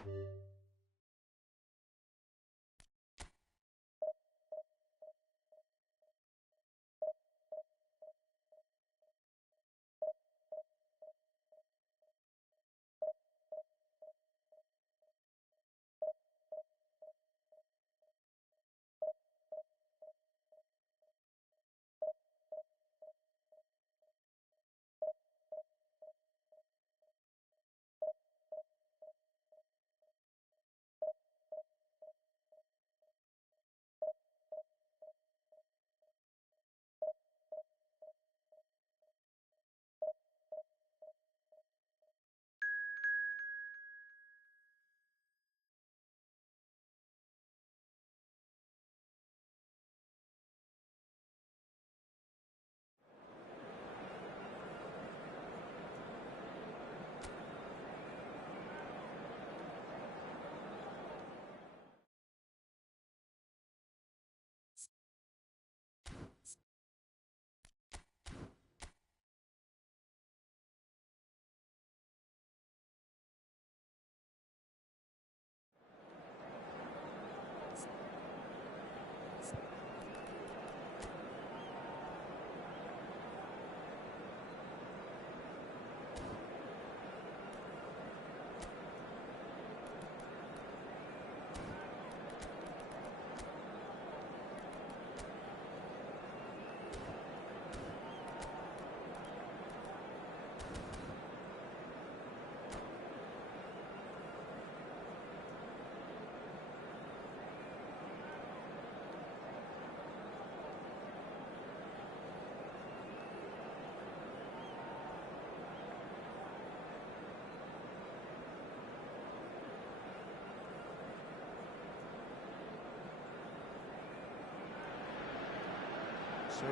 So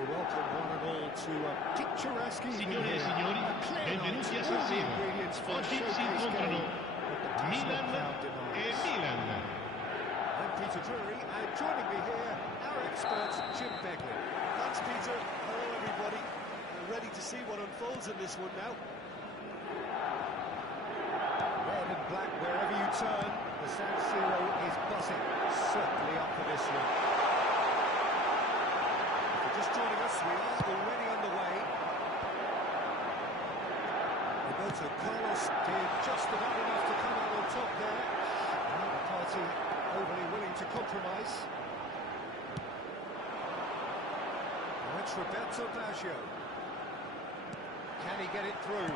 welcome one and all to a picturesque Signore e signori, benvenuti a San Siro. Oggi si incontrano Milan e Milan. I'm Peter Drury, and joining me here, our expert, Jim Begley. Thanks, Peter. Hello, everybody. We're ready to see what unfolds in this one now. Red and black wherever you turn, the San Siro is buzzing. Certainly up for this one. Just joining us, we are already underway. Roberto Carlos did just about enough to come out on top there. Neither party overly willing to compromise. Now it's Roberto Baggio. Can he get it through?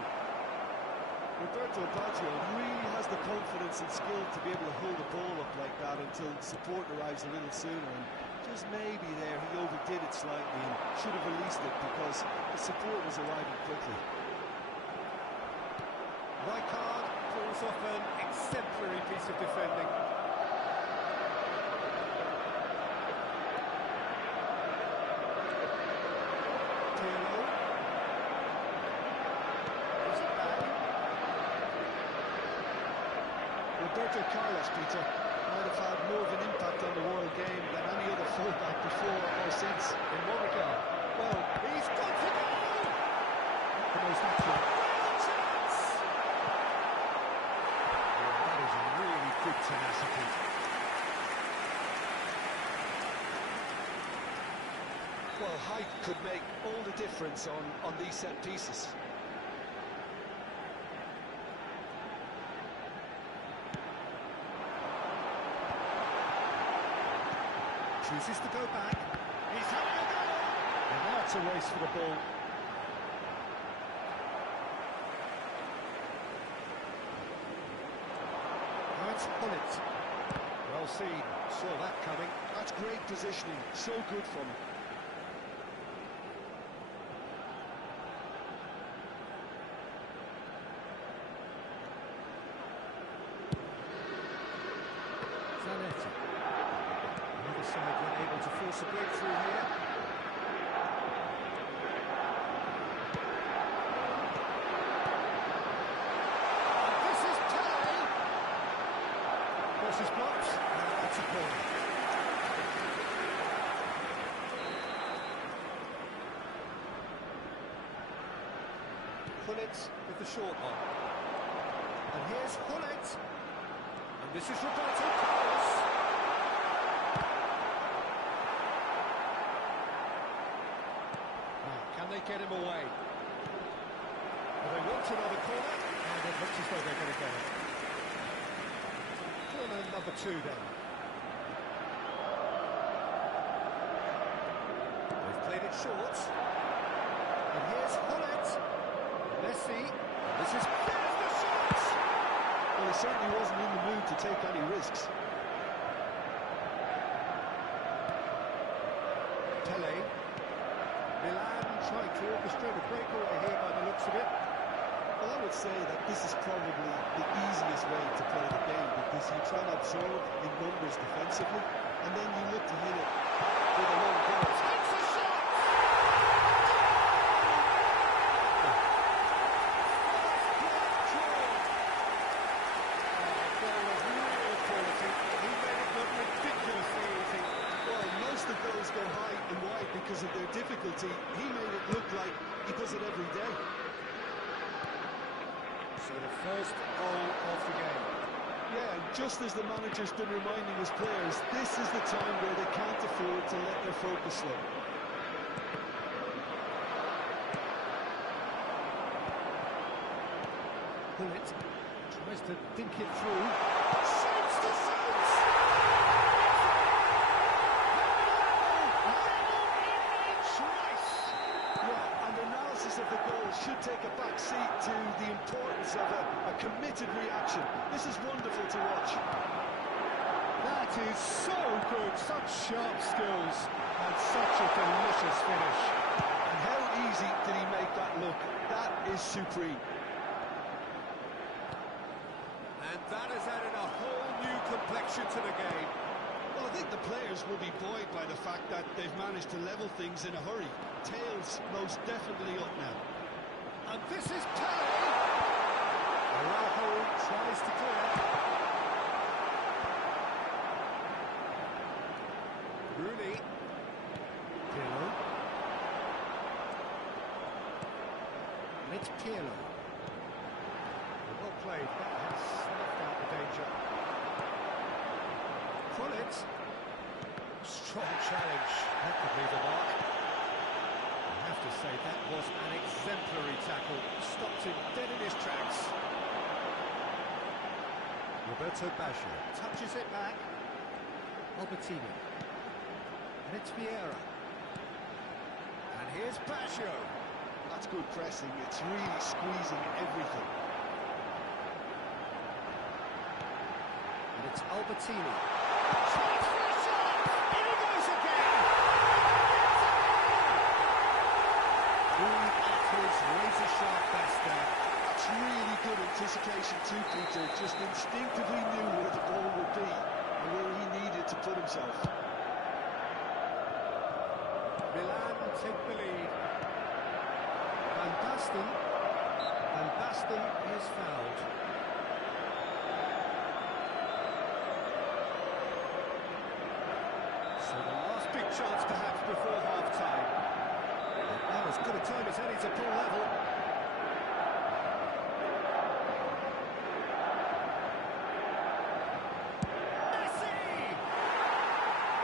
Roberto Baggio really has the confidence and skill to be able to hold the ball up like that until support arrives a little sooner. And just maybe there he overdid it slightly and should have released it because the support was arriving quickly. Rijkaard pulls off an exemplary piece of defending. Pirlo. Is it back? Roberto Carlos, Peter, might have had more of an impact on the world game than any other fullback before or since. In what regard? Well, he's got to go! The most accurate. Real chance! Yeah, that is really good tenacity. Well, height could make all the difference on these set pieces. Chooses to go back. He's having a go! And now it's a race for the ball. Now it's Odejdź. Well seen. Saw that coming. That's great positioning. So good from him. Side were able to force a breakthrough here. And this is Terry. Crosses blocked, and that's a corner. Gullit with the short one. And here's Gullit. And This is Roberto Carlos. Now, can they get him away? Well, they want another corner, and it looks as though they're going to get it. Corner number 2 then. They've played it short. And here's Hullet. Messi. This is... There's the shot! Well, he certainly wasn't in the mood to take any risks. Pele. Milan trying to orchestrate a breakaway here by the looks of it. Well, I would say that this is probably the easiest way to play the game, because you try to absorb in numbers defensively, and then you look to hit it with a long goal. Takes a shot! Most of those go high and wide because of their difficulty. He made it look like he does it every day. So the first goal of the game. Yeah, and just as the manager's been reminding his players, this is the time where they can't afford to let their focus slip. Hullet tries to think it through. Shoots to shoots! Yeah, and analysis of the goal should take a back seat to the importance of a committed reaction. This is wonderful to watch. That is so good, such sharp skills, and such a delicious finish. And how easy did he make that look? That is supreme. And that has added a whole new complexion to the game. Well, I think the players will be buoyed by the fact that they've managed to level things in a hurry. Tails most definitely up now. And this is Pele. Araujo tries to clear. Rooney. Pirlo. And it's Pirlo. Well played. That has snuffed out the danger. Chroń. Strong challenge. That could leave a mark. I have to say, that was an exemplary tackle. Stopped him dead in his tracks. Roberto Baggio touches it back. Albertini. And it's Vieira. And here's Baggio. That's good pressing. It's really squeezing everything. And it's Albertini. Tries for a shot! In he goes again! At his razor-sharp best there. That's really good anticipation too, Peter. Just instinctively knew where the ball would be and where he needed to put himself. Milan take the lead. Van Basten is fouled. So the last big chance perhaps before half-time. Now as good a time as any to pull level. Messi!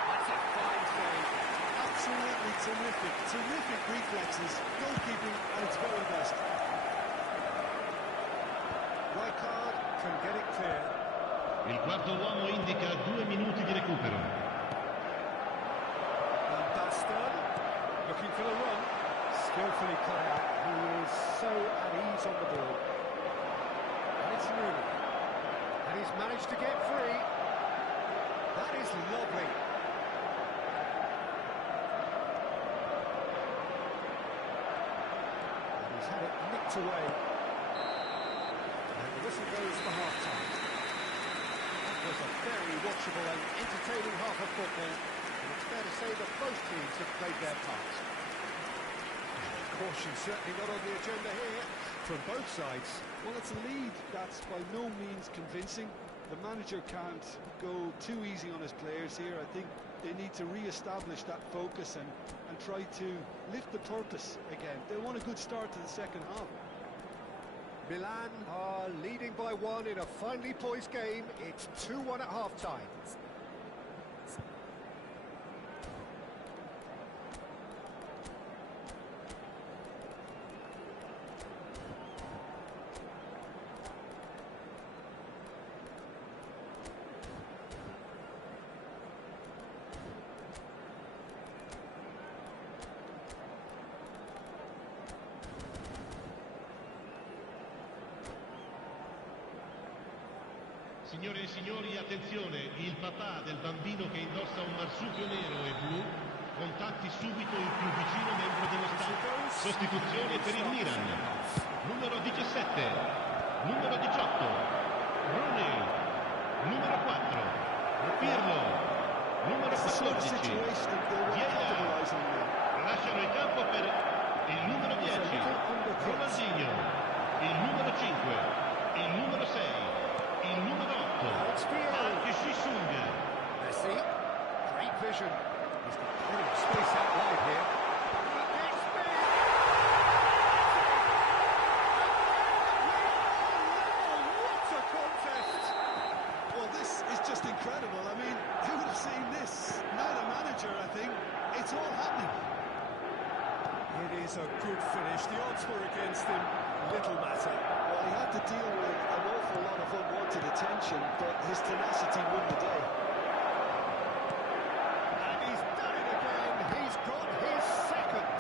That's a fine save. Absolutely terrific reflexes. Goalkeeping at its very best. Rijkaard can get it clear. Il quarto uomo indica 2 minuti di recupero. Van Basten looking for the run. Skillfully cut out. He is so at ease on the ball. And it's Rooney. And he's managed to get free. That is lovely. And he's had it nicked away. And the whistle goes for half-time. That was a very watchable and entertaining half of football. And it's fair to say that both teams have played their part. Caution certainly not on the agenda here from both sides. Well, it's a lead that's by no means convincing. The manager can't go too easy on his players here. I think they need to re-establish that focus and try to lift the purpose again. They want a good start to the second half. Milan are leading by 1 in a finely poised game. It's 2-1 at half-time. Signore e signori, attenzione, il papà del bambino che indossa un marsupio nero e blu contatti subito il più vicino membro dello staff. Sostituzione per il Milan. Numero 17, numero 18, Chroń, numero 4, Pirlo, numero 14, lasciano il campo per il numero 10, Ronaldinho, il numero 5, il numero 6, il numero 8, Park Ji-sung. Messi, great vision. He's got plenty of space out wide here. What a contest! Well, this is just incredible. I mean, who would have seen this? Not a manager, I think. It's all happening. It is a good finish. The odds were against him. Little matter. Well, he had to deal with an awful lot of unwanted attention, but his tenacity won the day. And he's done it again. He's got his second.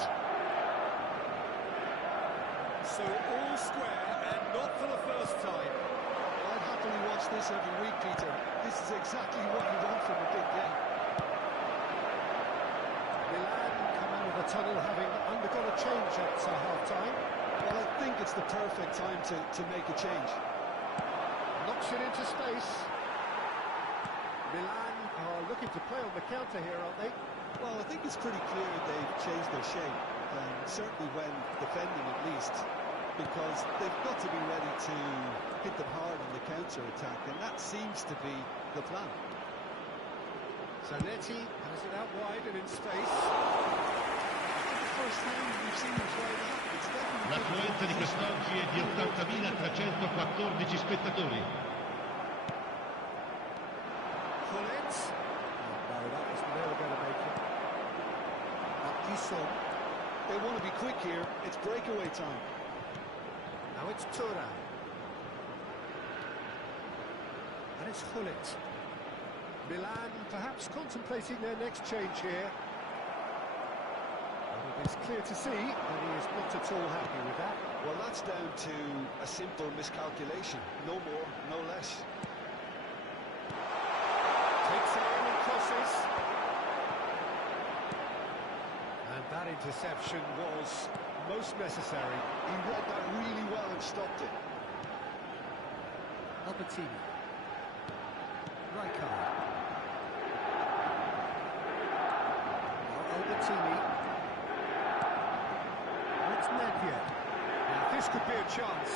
So all square and not for the first time. I'd happily watch this every week, Peter. This is exactly what you want from a big game. Milan come out of the tunnel having undergone a change at half-time. Well, I think it's the perfect time to make a change. Knocks it into space. Milan are looking to play on the counter here, aren't they? Well, I think it's pretty clear they've changed their shape, and certainly when defending at least, because they've got to be ready to hit them hard on the counter-attack, and that seems to be the plan. Zanetti has it out wide and in space. First time we've seen him try that. It's definitely L'affluenza di quest'oggi è di 80.314 spettatori. Odejdź. No, that was never going to make it. They want to be quick here. It's breakaway time. Now it's Thuram. And it's Odejdź. Milan perhaps contemplating their next change here. It's clear to see that he is not at all happy with that. Well, that's down to a simple miscalculation. No more, no less. Takes it in and crosses. And that interception was most necessary. He read that really well and stopped it. Albertini. Rijkaard. Now Albertini. It's Nedved. Now this could be a chance.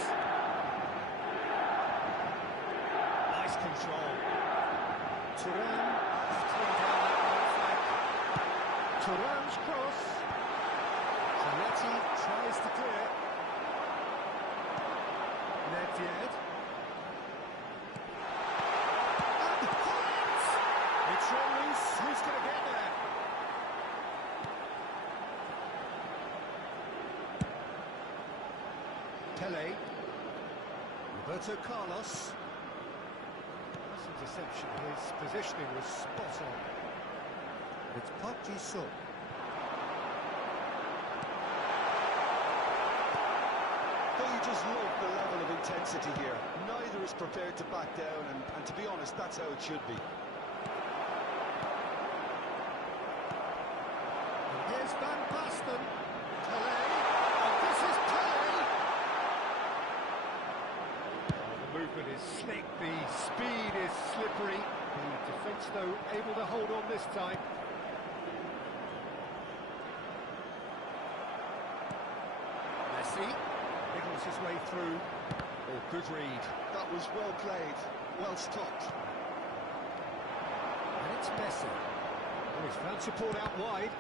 Nice control. Thuram thrown down that right flank. Thuram's cross. Zanetti tries to clear. Nedved. And Collins! It's all loose. Who's going to get there? Pele, Roberto Carlos. This interception, his positioning was spot on. It's Park Ji-sung. But you just love the level of intensity here. Neither is prepared to back down, and to be honest, that's how it should be. And here's Van Basten. Pele. Oh, this is Pele. The movement is slick, the speed is slippery. The defence, though, able to hold on this time. Messi niggles his way through. Oh, good read. That was well played, well stopped. And it's Messi. Oh, he's found support out wide.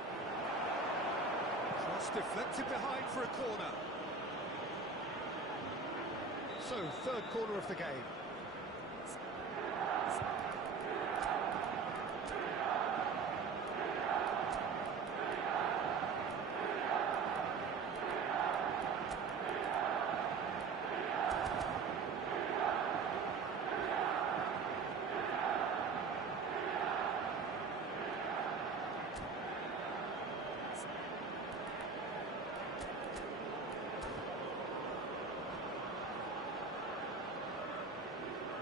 Cross deflected behind for a corner. So, third corner of the game.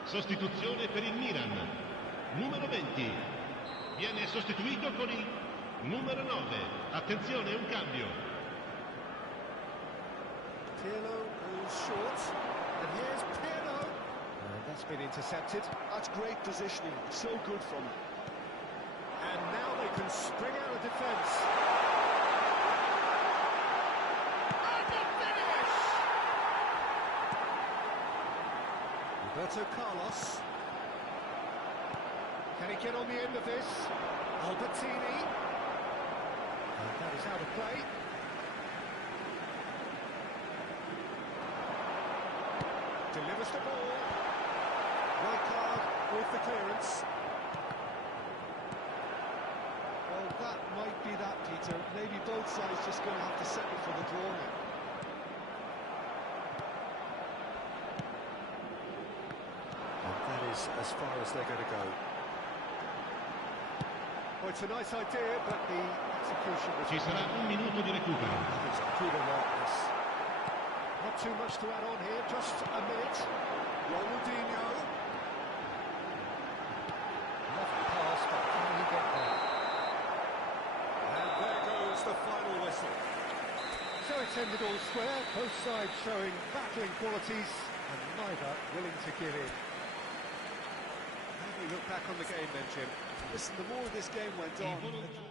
Sostituzione per il Milan. Numero 20. Viene sostituito con il numero 9. Attenzione, un cambio. Pirlo goes short. And here's Pirlo. That's been intercepted. That's great positioning. So good from him. And now they can spring out of defence. And the finish! Roberto Carlos. Can he get on the end of this? Albertini. And that is out of play. Delivers the ball. Rijkaard with the clearance. Well, that might be that, Peter. Maybe both sides just going to have to settle for the draw now. And that is as far as they're going to go. Well, it's a nice idea, but the execution was... Ci sarà un minuto di recupero. It's good alertness. Not too much to add on here, just a minute. Ronaldinho. Lovely pass, but can he get there? And there goes the final whistle. So it's ended all square, both sides showing battling qualities, and neither willing to give in. How do we look back on the game then, Jim? Listen, the more this game went Il on, volontà-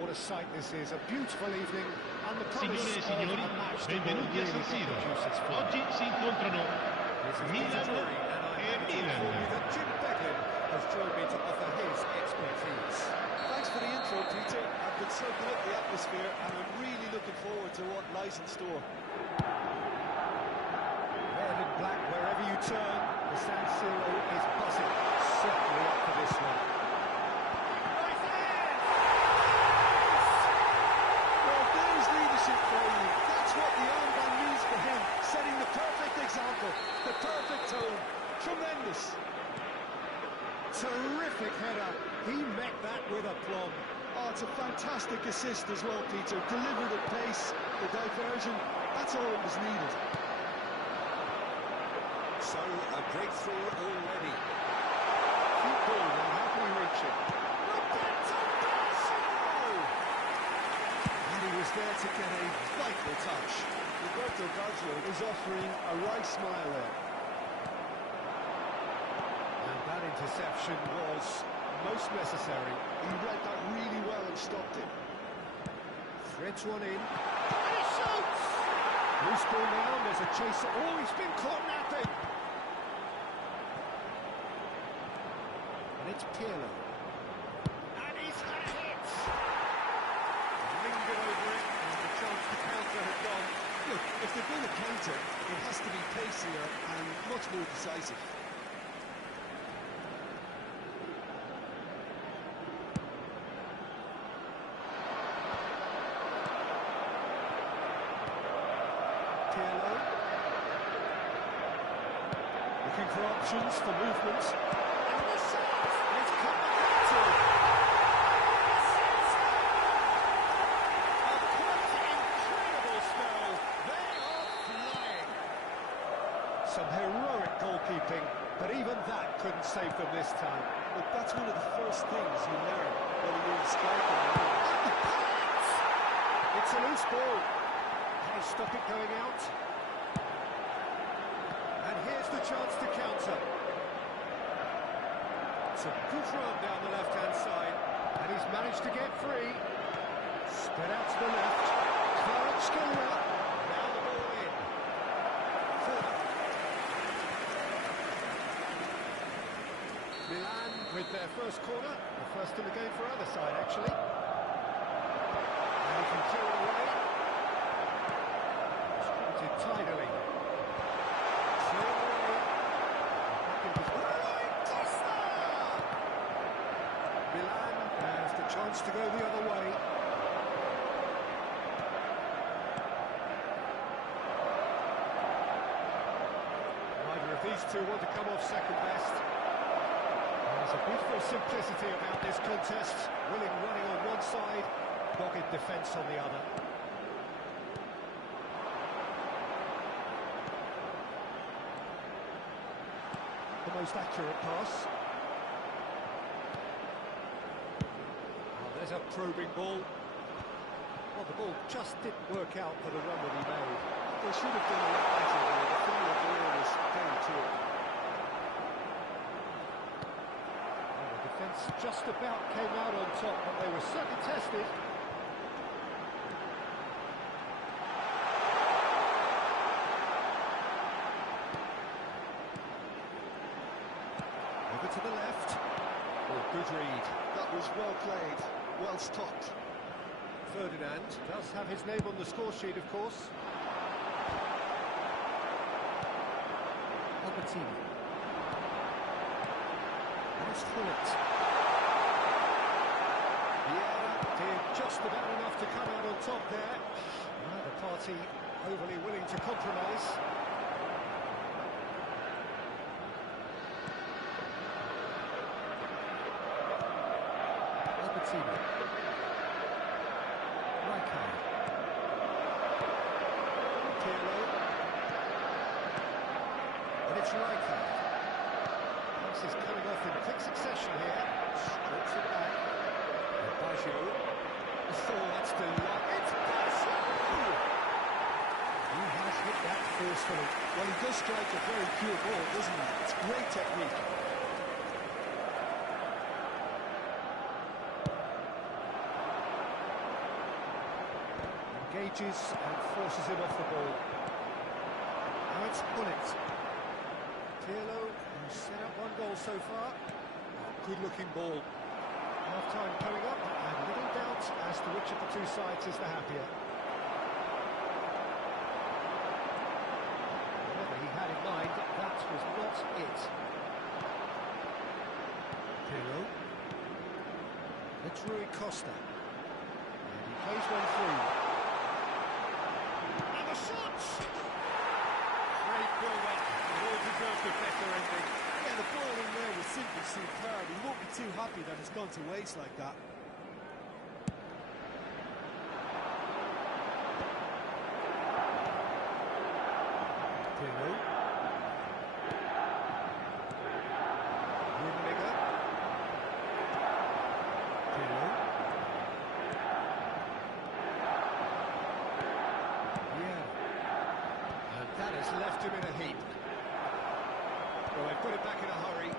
what a sight this is, a beautiful evening and the promise Signore e of signori, a match that benvenuti will a San really Siro. produce its fruit. Oggi si incontrano This is Milan Peter Drury, and I'm e happy to inform you Milan. that Jim Beglin has joined me to offer his expertise. Thanks for the intro, Peter. I've been soaking up the atmosphere, and I'm really looking forward to what lies in store. Red and black wherever you turn, the San Siro is buzzing. Certainly up for this one. Well, there's leadership for you. That's what the armband means for him, setting the perfect example, the perfect tone. Tremendous. Terrific header. He met that with aplomb. Oh, it's a fantastic assist as well, Peter. Delivered at pace, the diversion, that's all that was needed. So, a breakthrough already. Keep ball now, how can he reach it? Roberto Baggio! And he was there to get a vital touch. Roberto Baggio is offering a right smile there. And that interception was most necessary. He read that really well and stopped it. Threads one in. And he shoots! Loose ball now, and there's a chase. Oh, he's been caught napping! And it's Pirlo. And he's had a hit! Lingered over it, and the chance to counter had gone. Look, if they're going to counter, it has to be pacier and much more decisive. Pirlo. Looking for options for movement. And the shot! It's come back to him. A quite incredible spell. They are flying. Some heroic goalkeeping, but even that couldn't save them this time. Look, that's one of the first things you learn when you're striking. It's a loose ball. Can he stop it going out? And here's the chance to counter. It's a good run down the left-hand side, and he's managed to get free. Spread out to the left. Kvaratskhelia. Now the ball in. Corner. Milan with their first corner. The first in the game for either side, actually. And he can clear it away. Distributed tidily. Clear away. Back into Rui Costa! Milan has the chance to go the other way. Neither of these two want to come off second best. There's a beautiful simplicity about this contest. Willing running on one side, dogged defence on the other. The most accurate pass. Oh, there's a probing ball. Well, the ball just didn't work out for the run that he made. They should have done a lot better there. The final ball was very clear. Well, the defence just about came out on top, but they were certainly tested. Over to the left. Oh, good read. That was well played, well stopped. Ferdinand does have his name on the score sheet, of course. Albertini. Nice bullet. Vieira did just about enough to come out on top there. Neither party overly willing to compromise. Albertini. Rijkaard. Pirlo. And it's Rijkaard. This is coming off in quick succession here. Strips it back. And Baggio. Oh, that's delightful. It's Baggio! He has hit that forcefully. Well, he does strike a very pure ball, doesn't he? It's great technique. engages and forces him off the ball. Now it's Chroń. Pirlo, who's set up one goal so far. Good-looking ball. Half-time coming up, and little doubt as to which of the two sides is the happier. Whatever he had in mind, that was not it. Pirlo. It's Rui Costa. And he plays one through. And the shots! Great build-up. It all deserves a better ending. Yeah, the ball in there was simply superb. He won't be too happy that it's gone to waste like that. Pirlo. Pirlo. Yeah. And that has left him in a heap. Well, they've got it back in a hurry.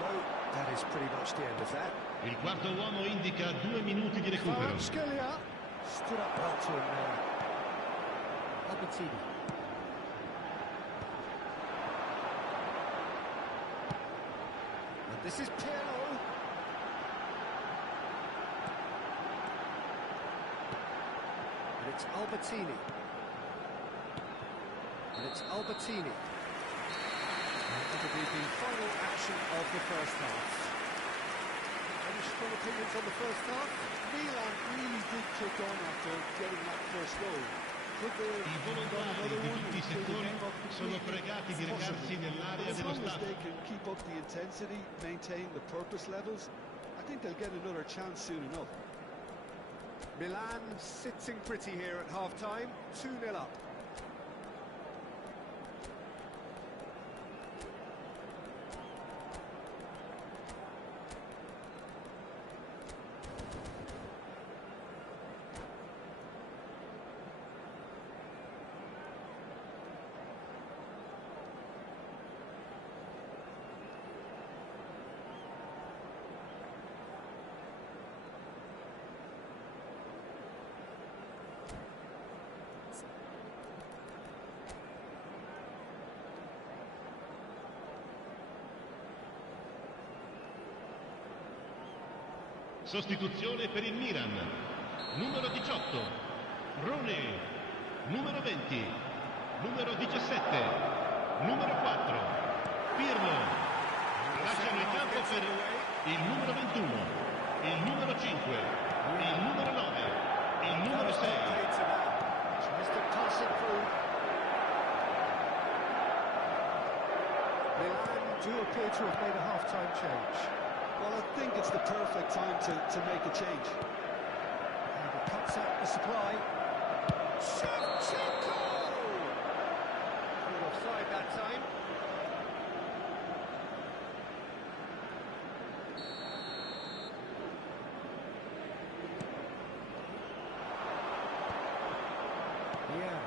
Well, that is pretty much the end of that. Il quarto uomo indica 2 minuti di recupero. Scalia stood up well to him there. Albertini. And this is Pirlo. And it's Albertini. And it's Albertini. And that'll be the final action of the first half. Any strong opinions on the first half? Milan really did kick on after getting that first goal. Could they I have done volontari another di one tutti i until the settori game up sono completely? pregati di It's recarsi possible. nell'area As dello long as staff. they can keep up the intensity, maintain the purpose levels, I think they'll get another chance soon enough. Milan sitting pretty here at half-time, 2-0 up. Sostituzione per il Milan. Numero 18, Chroń. Numero 20, numero 17, numero 4, Pirlo. Lasciano il campo per il numero 21, il numero 5, il numero 9, il numero 6. Tries to toss it through. Milan do appear to have made a half-time change. Well, I think it's the perfect time to make a change. And it cuts out the supply. Shevchenko! Good offside that time. Yeah.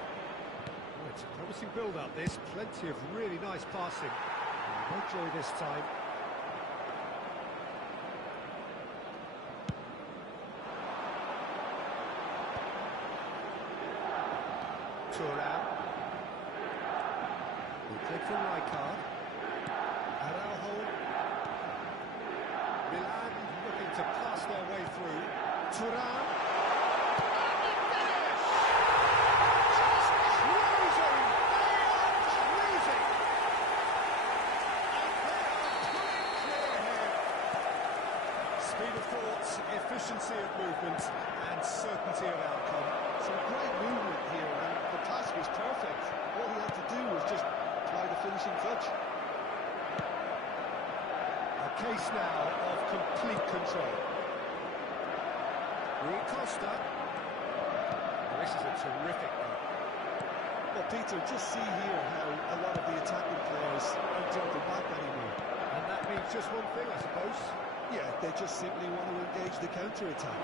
Oh, it's a promising build-up, this. Plenty of really nice passing. No joy this time. He played for Rijkaard. Araujo. Milan looking to pass their way through. Thuram. Just cruising! They are cruising! And they are pulling clear here. Speed of thought, efficiency of movement, and certainty of outcome. Some great movement here, and the pass was perfect. All he had to do was just apply the finishing touch. A case now of complete control. Rui Costa. This is a terrific run. Well, Peter, just see here how a lot of the attacking players aren't jumping back anymore. And that means just one thing, I suppose. Yeah, they just simply want to engage the counter-attack.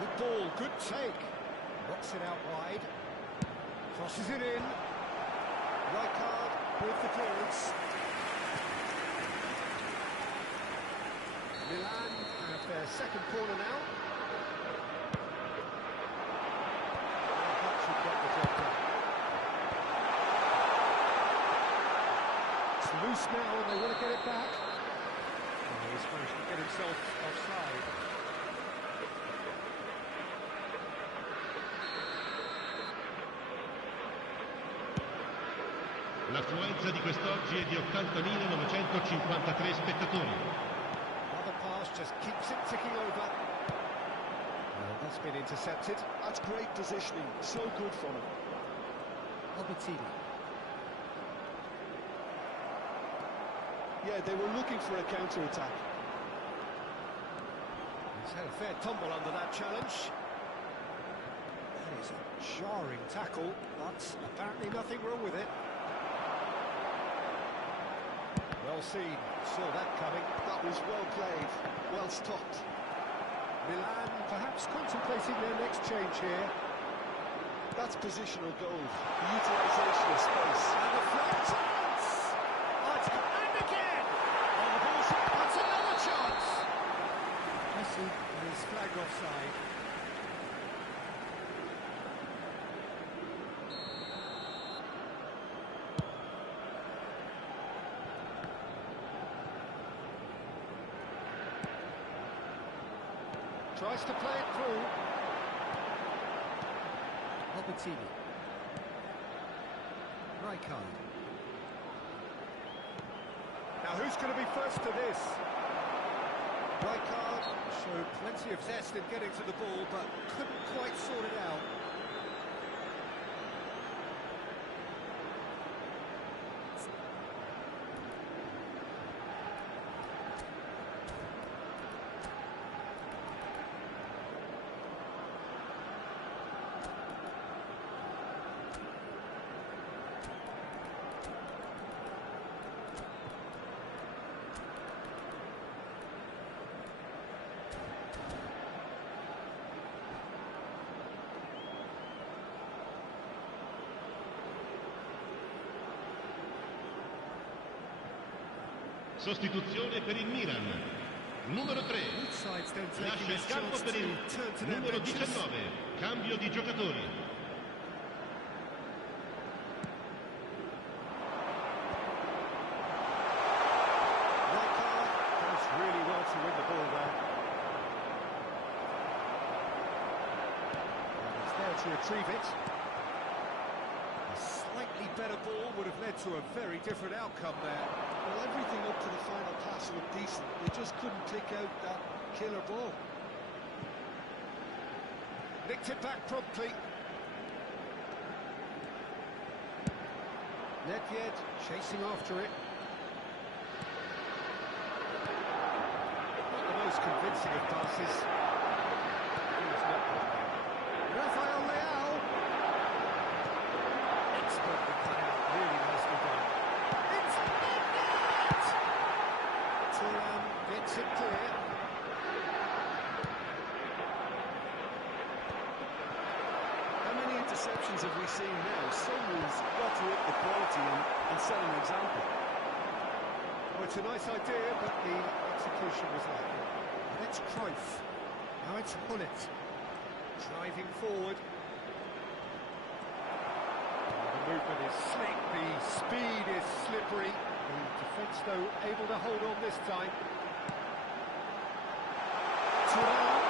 Good ball, good take. Knocks it out wide. Crosses it in. Rijkaard with the clearance. Milan have their second corner now. That should get the job done. It's loose now and they want to get it back. Oh, he's managed to get himself offside. L'affluenza di quest'oggi è di 80.953 spettatori. Another pass just keeps it ticking over. That's been intercepted. That's great positioning, so good from him. Odejdź. Yeah, they were looking for a counter-attack. He's had a fair tumble under that challenge. That is a jarring tackle, but apparently nothing wrong with it. Well seen, saw that coming. That was well played, well stopped. Milan perhaps contemplating their next change here. That's positional gold, the utilisation of space. And the flag chance! Oh, it's come in again! Oh, the ball's that's another chance! Messi is flagged offside. Tries to play it through. Odejdź. Rijkaard. Now who's going to be first to this? Rijkaard showed plenty of zest in getting to the ball, but couldn't quite sort it out. Sostituzione per il Milan. Numero 3. Lascia il campo per il numero 19. Cambio di giocatori. Rijkaard does really well to win the ball there. And he's there to retrieve it. A slightly better ball would have led to a very different outcome there. Well, everything up to the final pass looked decent. They just couldn't pick out that killer ball. Nicked it back promptly. Nedved chasing after it. Not the most convincing of passes. Rafael Leao. Expertly cut out, really nicely done. It's net! Thuram gets it clear. How many interceptions have we seen now? Someone's got to up the quality and set an example. Well, it's a nice idea, but the execution was lacking. And it's Chroń. Now it's Bullet. Driving forward. The movement is slick, the speed is slippery. The defence, though, able to hold on this time. Thuram.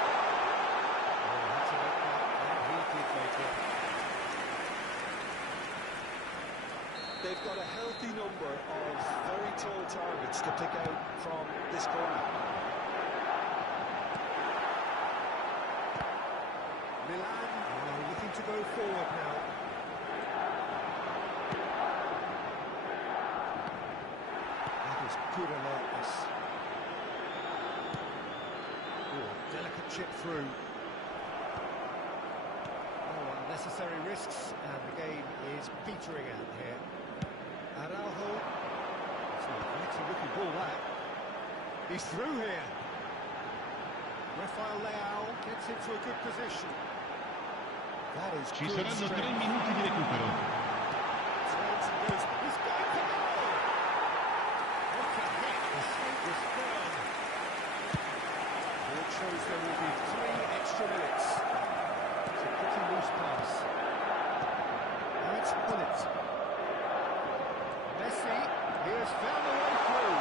Oh, had to make that, and he did make it. They've got a healthy number of very tall targets to pick out from this corner. Milan are looking to go forward now. That is good alertness. Oh, delicate chip through. No unnecessary risks, and the game is petering out here. Araujo. It's not a pretty looking ball, that. He's through here. Rafael Leao gets into a good position. That is Ci good saranno 3 strength. minuti di recupero. Turns and goes. He's going for the goal! What a hit! The state was firm. Ball there will be 3 extra minutes. It's a pretty loose pass. Now it's Bullet. Messi, he has found a way through.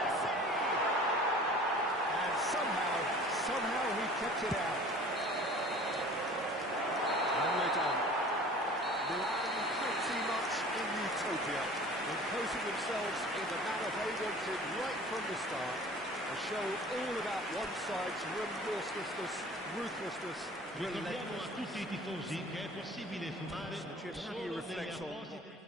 Messi! And somehow he kept it out. And we're done. Milan pretty much in utopia, imposing themselves in the manner they wanted right from the start. A show all about one side's remorselessness, ruthlessness, Ricordiamo a tutti i tifosi che è possibile fumare How do you solo nelle reflect on apposite...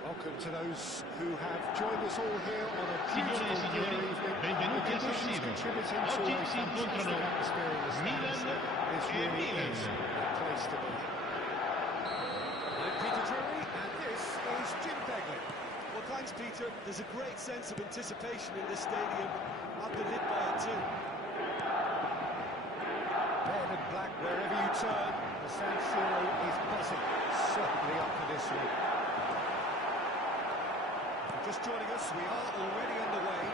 Welcome to those who have joined us all here on a Signore beautiful e signori, evening. benvenuti The a San conditions Siro. contributing to Oggi a si fantastic incontrano atmosphere in the stands. Milan This e really Milan. is a place to be. I'm Peter Drury, and this is Jim Begley. Well, thanks, Peter. There's a great sense of anticipation in this stadium. I've been hit by it too. Red and black wherever you turn. The San Siro is buzzing. Certainly up for this one. Just joining us, we are already underway.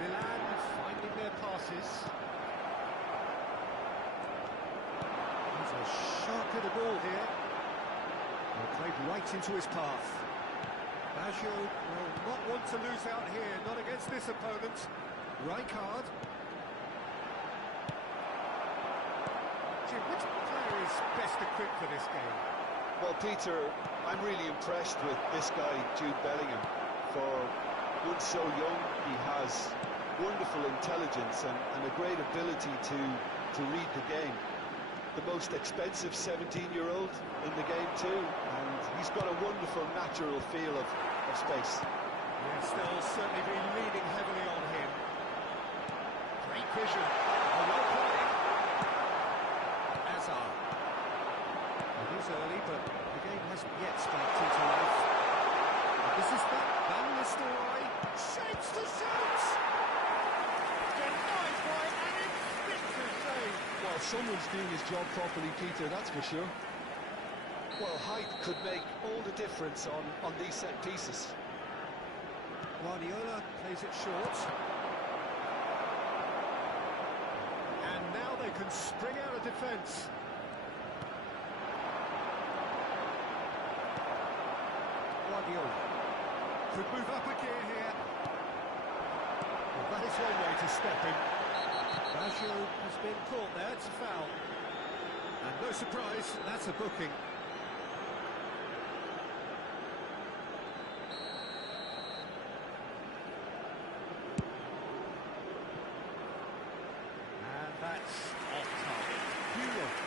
Milan finding their passes. He's a sharp little ball here. Well, played right into his path. Boje will not want to lose out here, not against this opponent. Right card. Jim, which player is best equipped for this game? Well, Peter, I'm really impressed with this guy, Jude Bellingham. For one so young, he has wonderful intelligence and a great ability to read the game. The most expensive 17-year-old in the game too, and he's got a wonderful natural feel of space. Yes, they'll certainly be leaning heavily on him. Great vision. Oh, well played. Hazard. It is early, but the game hasn't yet sparked into life. This is that Van Nistelrooy. Shapes to shoot! Denied by an instinctive save. Well, someone's doing his job properly, Peter, that's for sure. Well, height could make all the difference on these set pieces. Guardiola plays it short. And now they can spring out of defence. Guardiola could move up a gear here. Well, that is one way to step in. Boje has been caught there, it's a foul. And no surprise, that's a booking.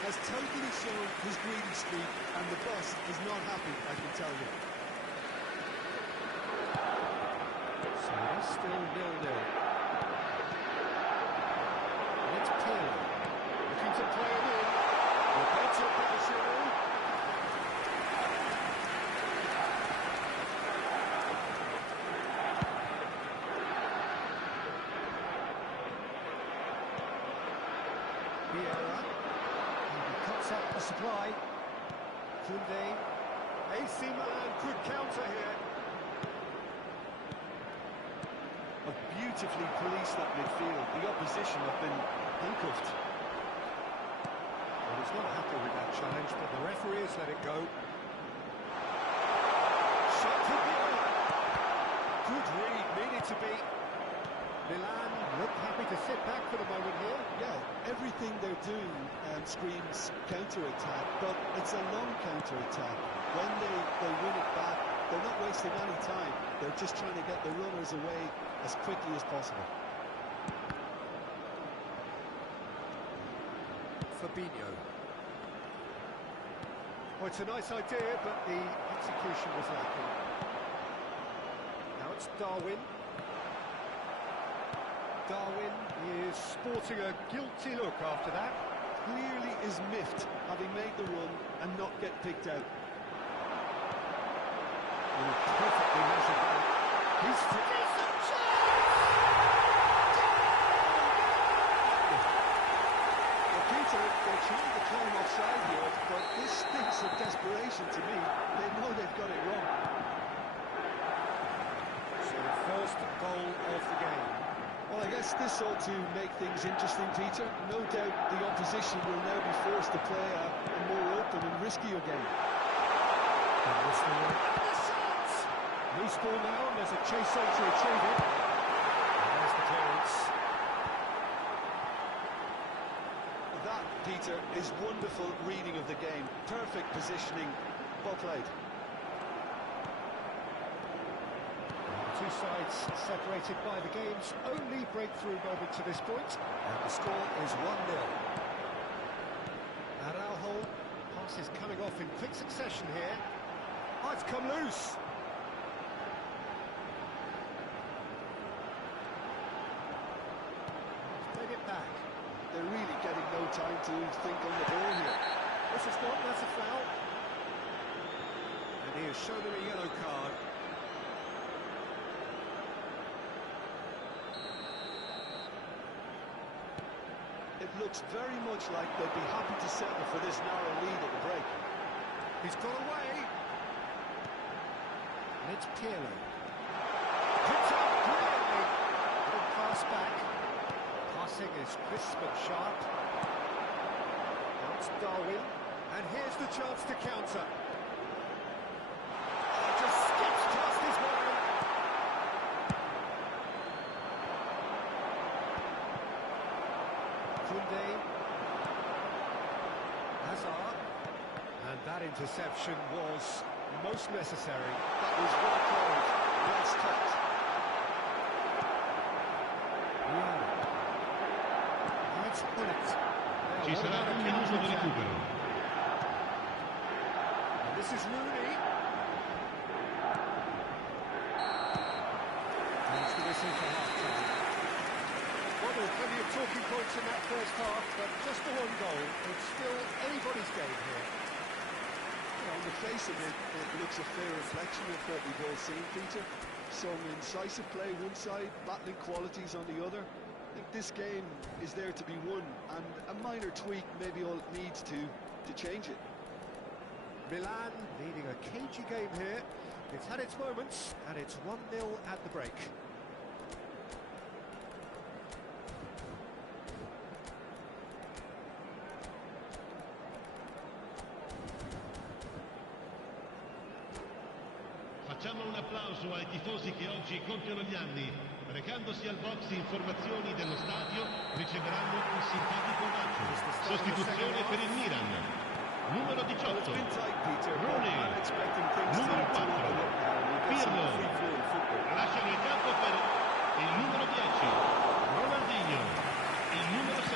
has totally shown his greedy streak, and the boss is not happy, I can tell you. So it's still 0-0. It's Pirlo, looking to play it in. Roberto Baggio. Vieira, he cuts up the supply. Koundé, AC Milan could counter here. Have beautifully policed that midfield. The opposition have been handcuffed. Well, he's not happy with that challenge, but the referee has let it go. Shot to Vieira. Good read, needed to be. Milan look happy to sit back for the moment here. Yeah, everything they're doing screams counter-attack, but it's a long counter-attack. When they win it back, they're not wasting any time. They're just trying to get the runners away as quickly as possible. Fabinho. Well, it's a nice idea, but the execution was lacking. Now it's Darwin. Darwin is sporting a guilty look after that. Clearly is miffed, having made the run and not get picked out. Oh, perfectly measured back. He's decent Well, Peter, they're trying to claim offside here, but this stinks of desperation to me. They know they've got it wrong. So the first goal of the game. Well, I guess this ought to make things interesting, Peter. No doubt the opposition will now be forced to play a more open and riskier game. And this the one. And the shot! Loose ball now, and there's a chase on to retrieve it. And there's the clearance. That, Peter, is wonderful reading of the game. Perfect positioning. Well played. Two sides separated by the game's only breakthrough moment to this point, and the score is 1-0. Araujo, pass is coming off in quick succession here. Oh, it's come loose. He's played it back. They're really getting no time to think on the ball here. This is not, that's a foul. And he has shown him a yellow card. It looks very much like they'd be happy to settle for this narrow lead at the break. He's got away. And it's Pirlo. Picked up brilliantly. Good pass back. Passing is crisp and sharp. Now it's Darwin. And here's the chance to counter. Oh, just skips past his man. Koundé. Hazard. And that interception was most necessary. That was well played, well stopped. Let's put it. Ci sarà un minuto di recupero. And this is Rooney. There's the whistle for half-time. Well, there were plenty of talking points in that first half, but just the one goal. It's still anybody's game here. On the face of it, it looks a fair reflection of what we've all seen, Peter. Some incisive play one side, battling qualities on the other. I think this game is there to be won, and a minor tweak maybe all it needs to change it. Milan leading a cagey game here. It's had its moments, and it's 1-0 at the break. Facciamo un applauso ai tifosi che oggi compiono gli anni. Recandosi al box informazioni dello stadio, riceveranno un simpatico omaggio. Sostituzione per il Milan. Numero 18, Chroń. Numero 4, Pirlo. Lasciano il campo per il numero 10, Ronaldinho. Il numero 6.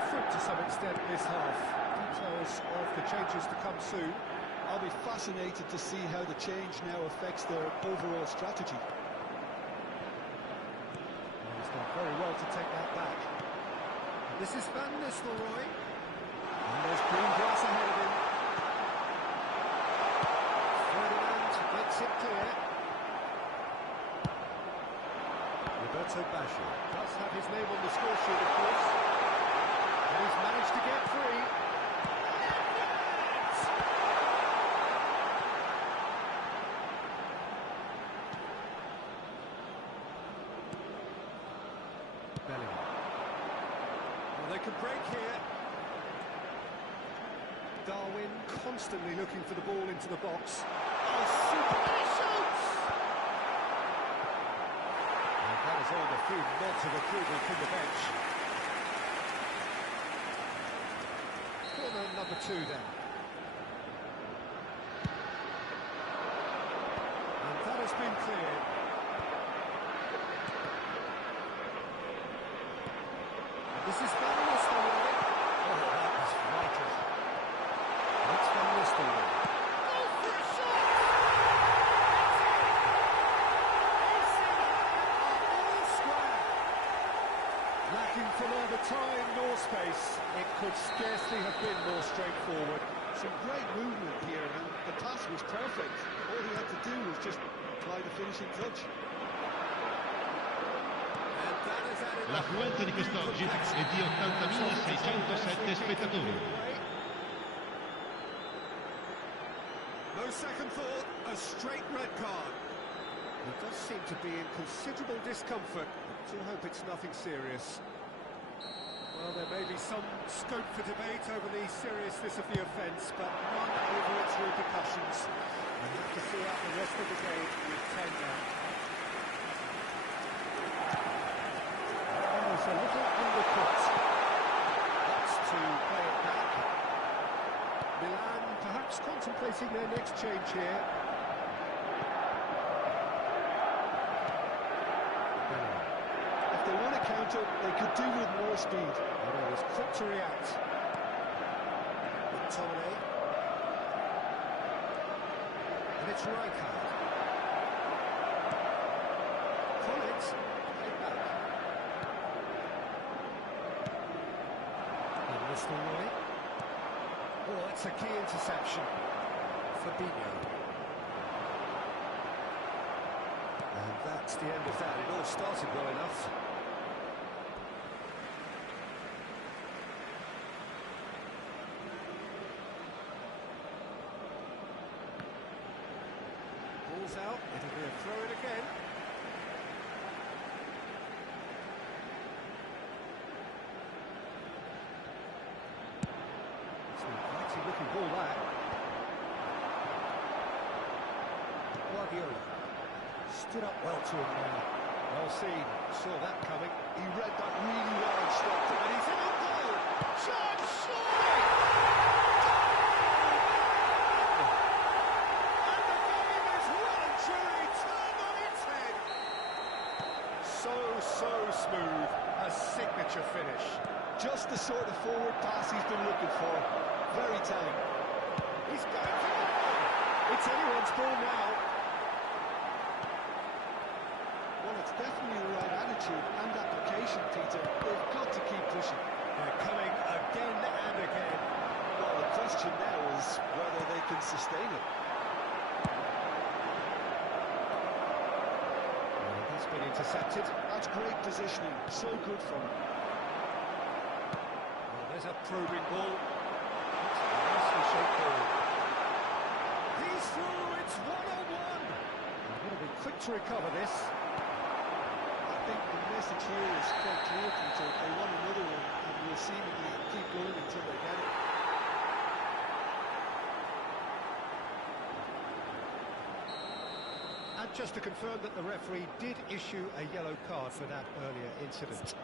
different to some extent this half. Details of the changes to come soon. I'll be fascinated to see how the change now affects their overall strategy. Well, he's done very well to take that back. And this is Van Nistelrooy. And there's green grass ahead of him. Ferdinand gets it clear. Roberto Baggio does have his name on the score sheet, of course. And he's managed to get free. Well, they could break here. Darwin constantly looking for the ball into the box. Oh, super! And he shoots! And that is all the few nods of approval from the bench. Corner number 2 then. And that has been cleared. This is Van Nistelrooy. Oh, that was vital. That's Van Nistelrooy. Go for a shot! All square. Lacking from either time nor space. It could scarcely have been more straightforward. Some great movement here, and the pass was perfect. All he had to do was just apply the finishing touch. L'affluenza di quest'oggi è di 80.607 spettatori. No second thought, a straight red card. He does seem to be in considerable discomfort. I do hope it's nothing serious. Well, there may be some scope for debate over the seriousness of the offence, but none over its repercussions. We have to see out the rest of the game with 10 now. A little undercut. That's to play it back. Milan perhaps contemplating their next change here. If they want to counter, they could do with more speed. He was quick to react. McTominay. And it's Rijkaard. Collins. Played back. Nistelrooy. Oh, that's a key interception. Fabinho. And that's the end of that. It all started well enough. Ball's out. It'll be a throw-in again. Looking ball that. Guardiola stood up well to him now. Well seen, saw that coming. He read that really well and stopped it. And he's in on goal. Chroń, surely! And the game is well and truly turned on its head. So smooth. A signature finish. Just the sort of forward pass he's been looking for. Very telling. He's going for the ball. It's anyone's ball now. Well, it's definitely the right attitude and application, Peter. They've got to keep pushing. They're coming again and again. Well, the question now is whether they can sustain it. Well, that's been intercepted. That's great positioning. So good from him. Well, there's a probing ball. Nicely shaped ball. He's through, it's 1-1. They've got to be quick to recover this. I think the message here is quite clear, Peter. They want another one, and will seemingly keep going until they get it. And just to confirm that the referee did issue a yellow card for that earlier incident.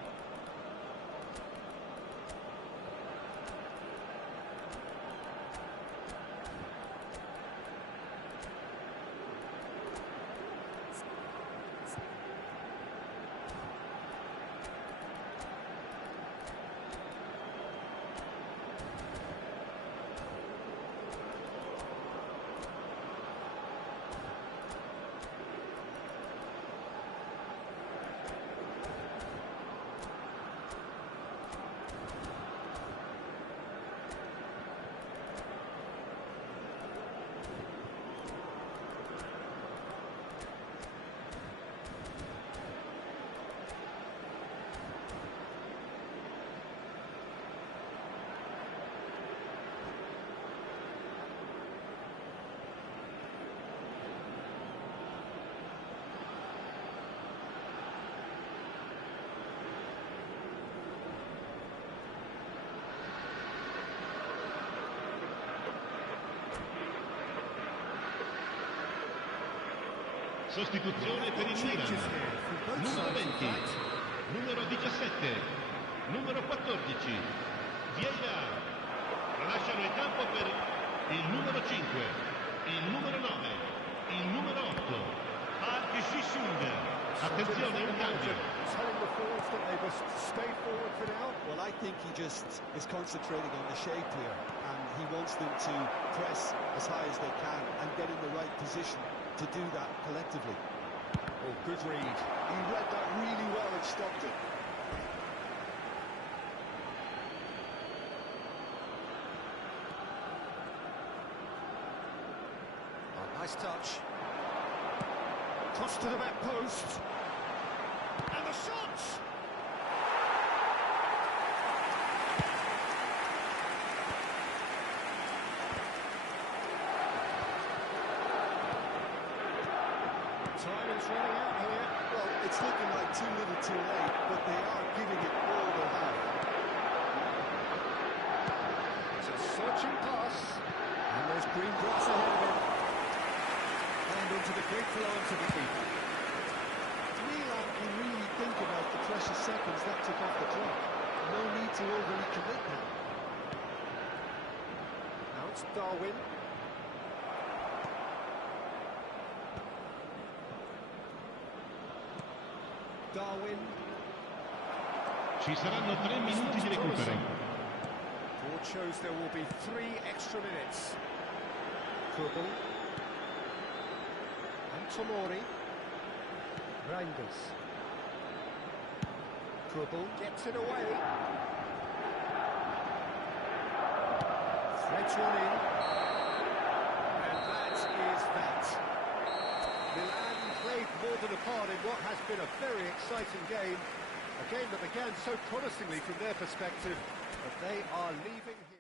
Sostituzione per il Milan. Numero 20, numero 17, numero 14. Vieira. Lo lasciano in campo per il numero 5, il numero 9, il numero 8. Park Ji-sung. Attenzione, un cambio. Telling the forwards that they must stay forward for now. Well, I think he just is concentrating on the shape here, and he wants them to press as high as they can and get in the right position to do that collectively. Oh, good read. He read that really well and stopped it. Oh, nice touch. Cross to the back post. And the shot! Time is running out here. Well, it's looking like too little too late, but they are giving it all they have. It's a searching pass. And there's green grass ahead of him. And into the grateful arms of the keeper. Milan can really think about the precious seconds that took off the clock. No need to overly commit now. Now it's Darwin. Darwin. Ci saranno 3 minuti di recupero. Board shows there will be 3 extra minutes. Kubel. And Tomori. Reinders. Kubel gets it away. Threads one in. And that is that. Milan played more than a part in what has been a very exciting game. A game that began so promisingly from their perspective, but they are leaving here.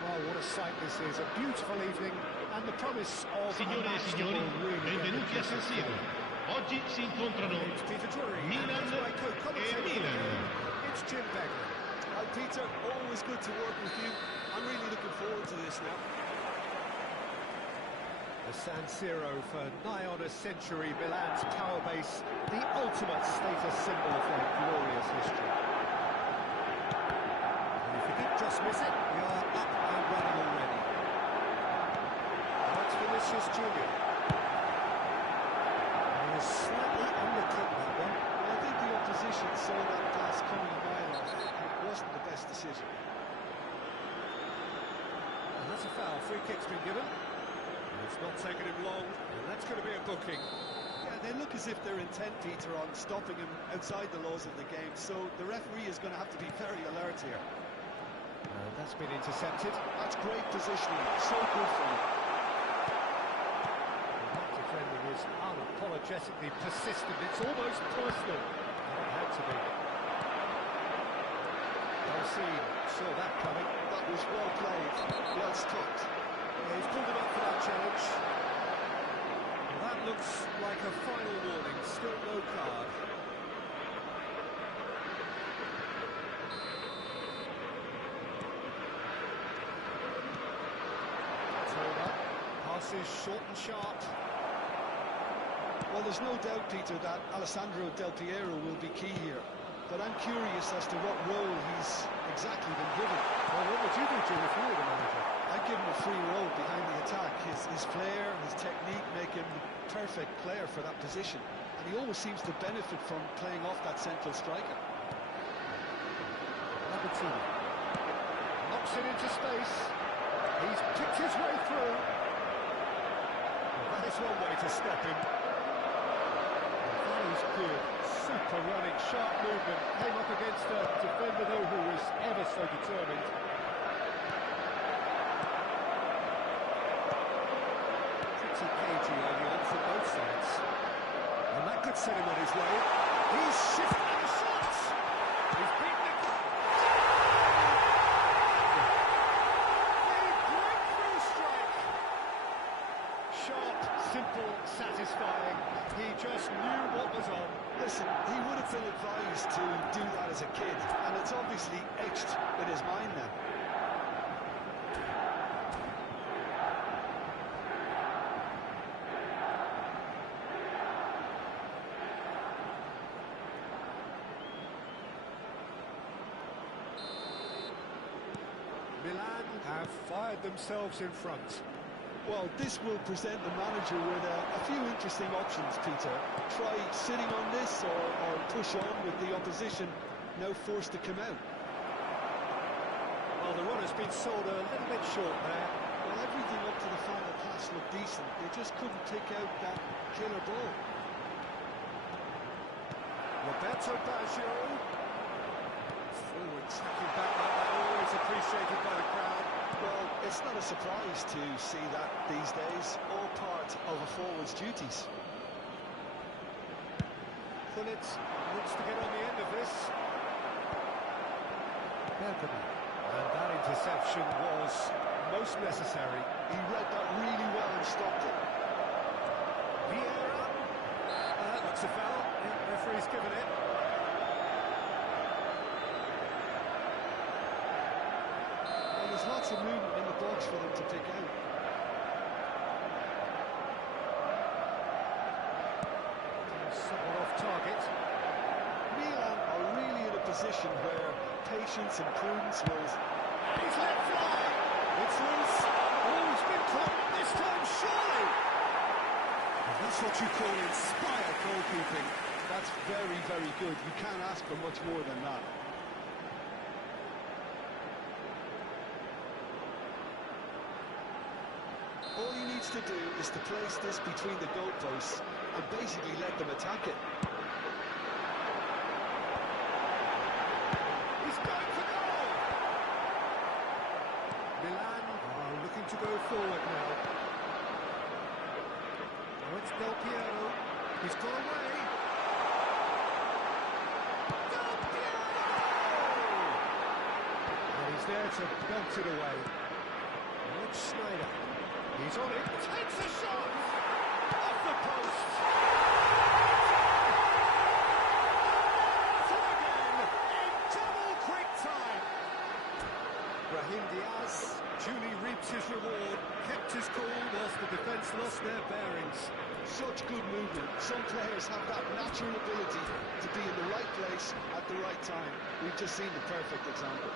Oh, what a sight this is. A beautiful evening and the promise of Signore e signori, benvenuti a San Siro. Oggi si incontrano Milan e Milan. It's Jim Begley. Hi, Peter. Always good to work with you. I'm really looking forward to this now. The San Siro for nigh on a century, Milan's power base, the ultimate status symbol of their glorious history. And if you did just miss it, we are up and running already. That's Vinicius Junior. He was slightly undercut that one. I think the opposition saw that pass coming a mile off, and it wasn't the best decision. And that's a foul. Free kick's been given. It's not taken him long, and that's going to be a booking. Yeah, they look as if they're intent, Peter, on stopping him outside the laws of the game, so the referee is going to have to be very alert here. And that's been intercepted. That's great positioning, so good for him. And that defending is unapologetically persistent. It's almost personal. And it had to be. Well seen. Saw that coming. That was well played, well stopped. Yeah, he's pulled him up for that challenge. Well, that looks like a final warning. Still no card. Turn up. Passes short and sharp. Well, there's no doubt, Peter, that Alessandro Del Piero will be key here. But I'm curious as to what role he's exactly been given. Well, what would you do, Jim, if you were the manager? I'd give him a free role behind the attack. His flair, his technique make him the perfect player for that position. And he always seems to benefit from playing off that central striker. Labatini knocks it into space. He's picked his way through. Well, that is one way to stop him. That is good. Super running, sharp movement. Came up against a defender, though, who was ever so determined. Pretty cagey early on from both sides. And that could set him on his way. He's shifting the shots. He's beaten it. The breakthrough strike. Sharp, simple, satisfying. He just knew what was on. Listen, he would have been advised to do that as a kid, and it's obviously etched in his mind now. Milan have fired themselves in front. Well, this will present the manager with a few interesting options, Peter. Try sitting on this or push on with the opposition now forced to come out. Well, the run has been sold a little bit short there. Well, everything up to the final pass looked decent. They just couldn't take out that killer ball. Roberto Baggio. Forward tracking back like that, always appreciated by the crowd. Well, it's not a surprise to see that these days, all part of a forward's duties. Gullit looks to get on the end of this. Bergamo. And that interception was most necessary. He read that really well and stopped it. Vieira. That looks a foul. Yeah, referee's given it. There's lots of movement in the box for them to pick out. Somewhat off target. Milan are really in a position where patience and prudence will... He's let fly! It's loose. Oh, he's been caught this time, surely! And that's what you call inspired goalkeeping. That's very, very good. You can't ask for much more than that. All he needs to do is to place this between the goalposts and basically let them attack it. He's going for goal! Milan are looking to go forward now. Now it's Del Piero. He's got away. Del Piero! And he's there to belt it away. Now it's Schneider. He's on it, takes a shot! Off the post! Brahim Diaz duly reaps his reward, kept his cool whilst the defence lost their bearings. Such good movement. Some players have that natural ability to be in the right place at the right time. We've just seen the perfect example.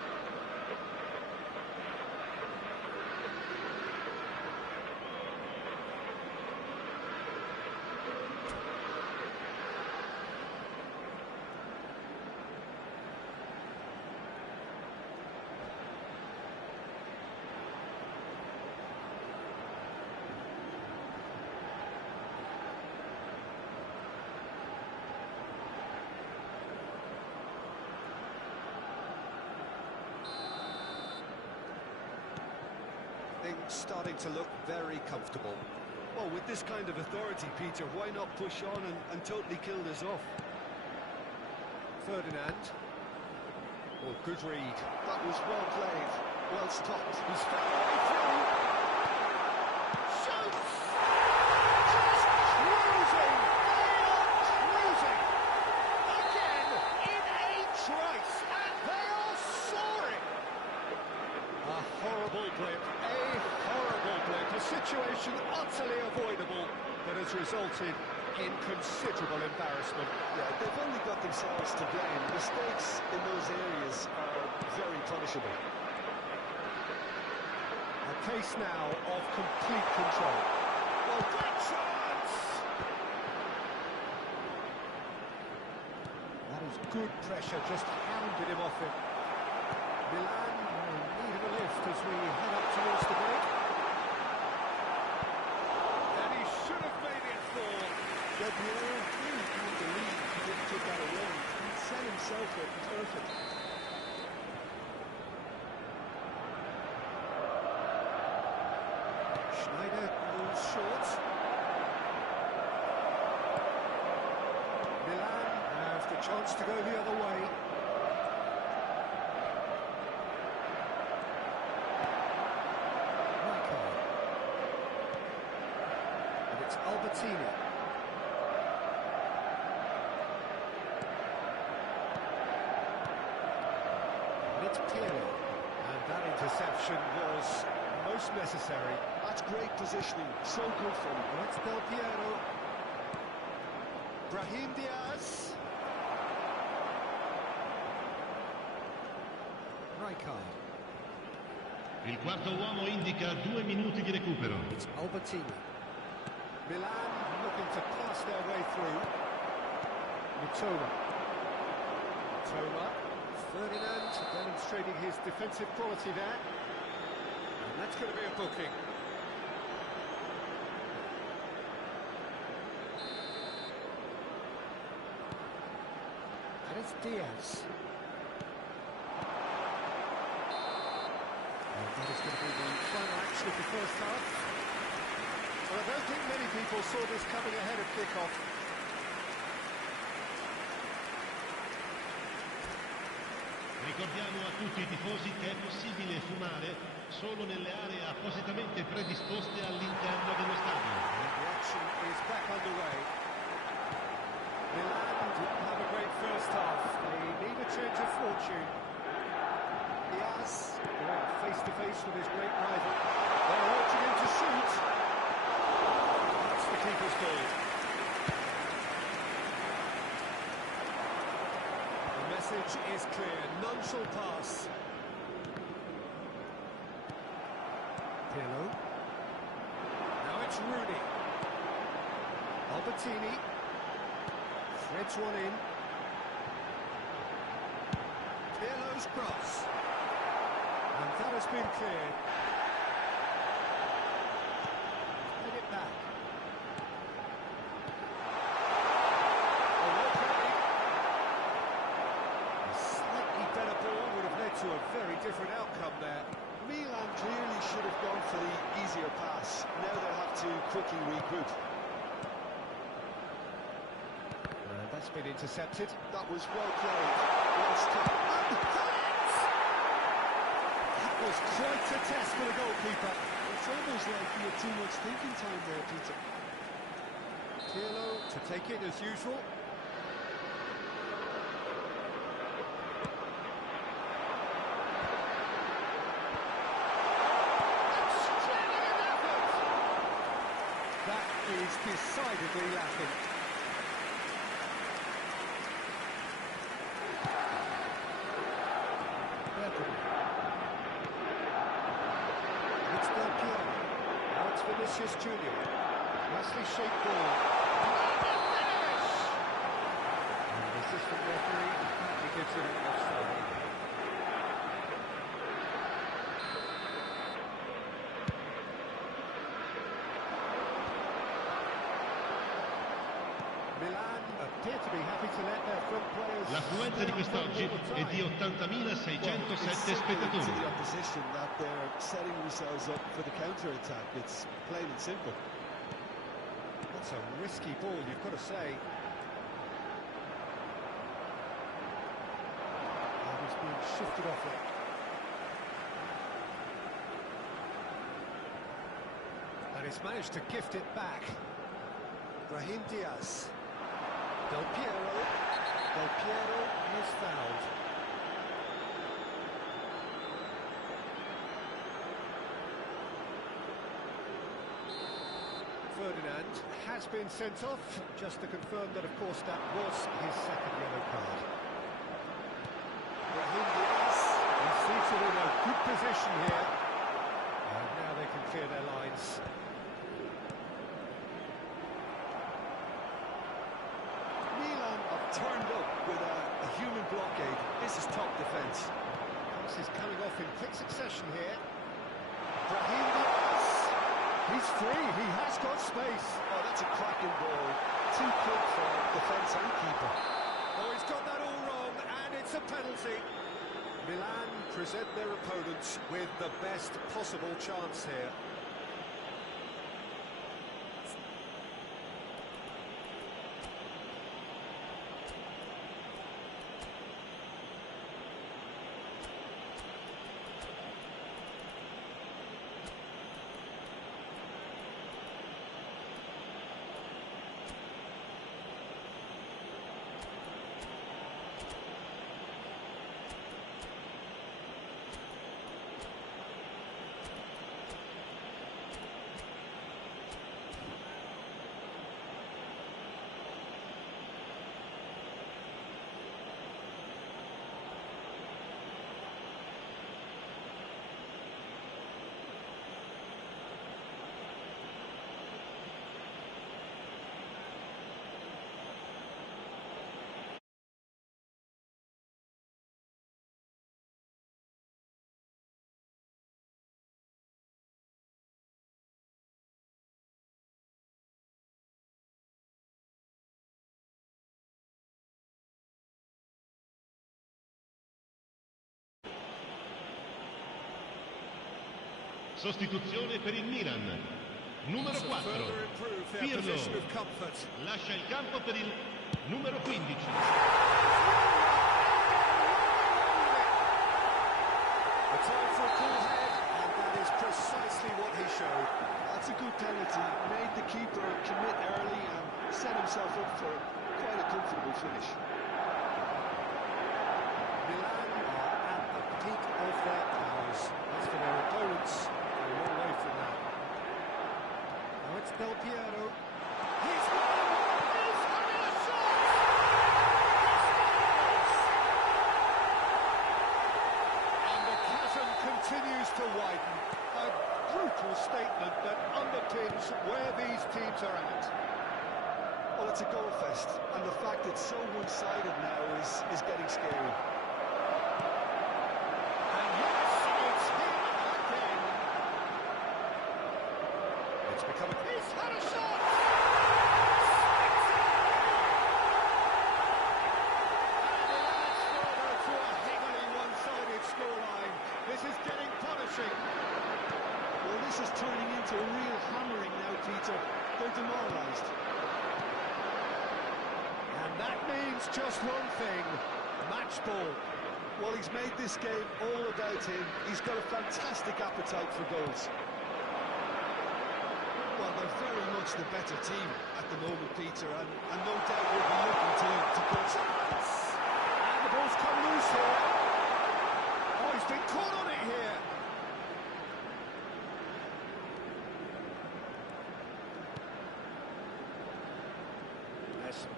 Things starting to look very comfortable. Well, with this kind of authority, Peter, why not push on and totally kill this off? Ferdinand. Oh, good read. That was well played, well stopped. He's found a way through. Shoots! Just cruising! They are cruising! Again, in a trice, and they are soaring! A horrible blip, a situation utterly avoidable that has resulted in considerable embarrassment. Yeah, they've only got themselves to blame. Mistakes in those areas are very punishable. A case now of complete control. Oh, great chance! That is good pressure, just hounded him off it. Milan needed a lift as we head up towards the break. And he should have made it four. Del Piero really can't believe he didn't put that away. He set himself up perfect. Schneider goes short. Milan have the chance to go the other way. And it's Albertini. And it's Pirlo. And that interception was most necessary. That's great positioning, so good for him. That's Del Piero. Brahim Diaz. Rijkaard. Il quarto uomo indica 2 minuti di recupero. It's Albertini. Milan looking to pass their way through. Mitoma. Ferdinand demonstrating his defensive quality there. And that's going to be a booking. And it's Diaz. And that is going to be the final action of the first half. Well, I don't think many people saw this coming ahead of kick-off. Ricordiamo a tutti i tifosi che è possibile fumare solo nelle aree appositamente predisposte all'interno dello stadio. The action is back underway. Milan didn't have a great first half. They need a change of fortune. Diaz going face-to-face with his great rival. They're urging him to shoot. That's the keeper's goal. The message is clear. None shall pass. Pirlo. Now it's Rooney. Albertini. Threads one in. Pirlo's cross. And that has been cleared. Played it back. Oh, well played. A slightly better ball would have led to a very different outcome there. Milan clearly should have gone for the easier pass. Now they'll have to quickly regroup. And that's been intercepted. That was well played. Well stopped. And That was quite a test for the goalkeeper. it's almost like he had too much thinking time there, Peter. Pirlo to take it as usual. decidedly lacking. It's Del Piero. Now it's Vinicius Junior. Nicely shaped ball. And the assistant referee apparently gives him an offside. Milan appear to be happy to let their front players. L'affluenza di quest'oggi è di 80.607 spettatori. To the opposition that they're setting themselves up for the counter-attack. It's plain and simple. That's a risky ball, you've got to say. And it's being shifted off it. And it's managed to gift it back. Brahim Diaz. Del Piero is fouled. Ferdinand has been sent off, just to confirm that, of course, that was his second yellow card. Brahim Diaz is seated in a good position here. And now they can clear their lines. Milan have turned up with a human blockade. This is top defence. Pass is coming off in quick succession here. Brahim Diaz. He's free, he has got space. Oh, that's a cracking ball. Too quick for defence and keeper. Oh, he's got that all wrong, and it's a penalty. Milan present their opponents with the best possible chance here. Sostituzione per il Milan. Numero 4. Pirlo. Lascia il campo per il numero 15. A time for a cool head, and that is precisely what he showed. That's a good penalty. Made the keeper commit early and set himself up for quite a comfortable finish. Milan are at the peak of their powers. As for their opponents, they're a long way from that. Now it's Del Piero. He's having a shot! And the chasm continues to widen. A brutal statement that underpins where these teams are at. Well, it's a goal fest, and the fact it's so one-sided now is getting scary. And yes, it's him again. It's become a... He's had a shot! And it adds further to a heavily one-sided scoreline. This is getting punishing. Well, this is turning into a real hammering now, Peter. They're demoralised. And that means just one thing, match ball. Well, he's made this game all about him. He's got a fantastic appetite for goals. Well, they're very much the better team at the moment, Peter, and no doubt will be looking to put And the ball's come loose here. Oh, he's been caught on it here.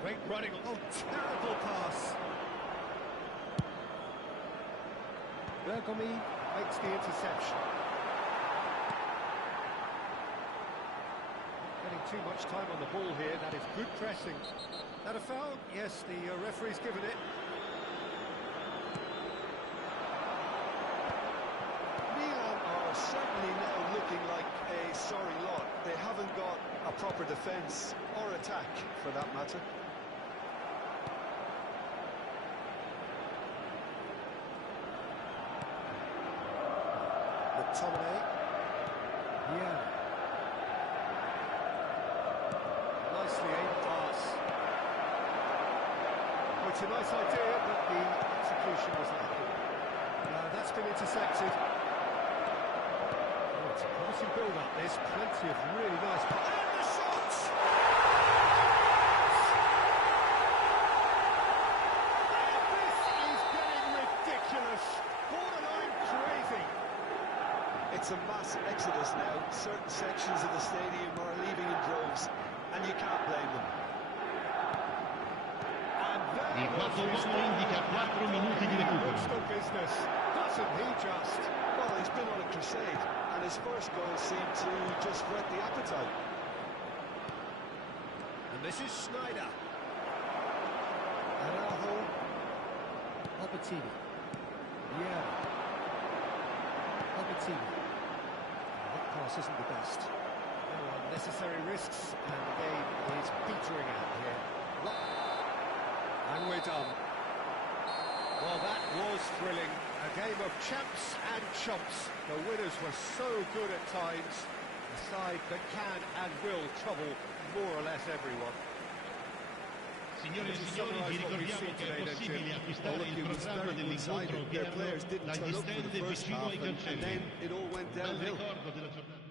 Great running. Oh, terrible pass. Bergomi makes the interception. Getting too much time on the ball here. That is good pressing. That a foul? Yes, the referee's given it. Milan are certainly now looking like a sorry lot. They haven't got a proper defence or attack, for that matter. McTominay. Yeah. Nicely aimed pass. Oh, it's a nice idea, but the execution was lacking. That's been intercepted. Oh, it's a promising build-up. There's plenty of really nice... And the shots! This is getting ridiculous. Borderline crazy. It's a mass exodus now. Certain sections of the stadium are leaving in droves, and you can't blame them. Il quarto uomo indica 4 minuti di recupero. Business, doesn't he just? Well, he's been on a crusade, and his first goal seemed to just whet the appetite. And this is Snyder. Araujo. Albertini. Yeah. Albertini. That pass isn't the best. No unnecessary risks, and the game is petering out here. And we're done. Well, that was thrilling. A game of champs and chumps. The winners were so good at times. A side that can and will trouble more or less everyone. Signore e signori, vi ricordiamo che è possibile acquistare il programma dell'incontro odierno dagli stand vicino ai cancelli. Bel ricordo della giornata.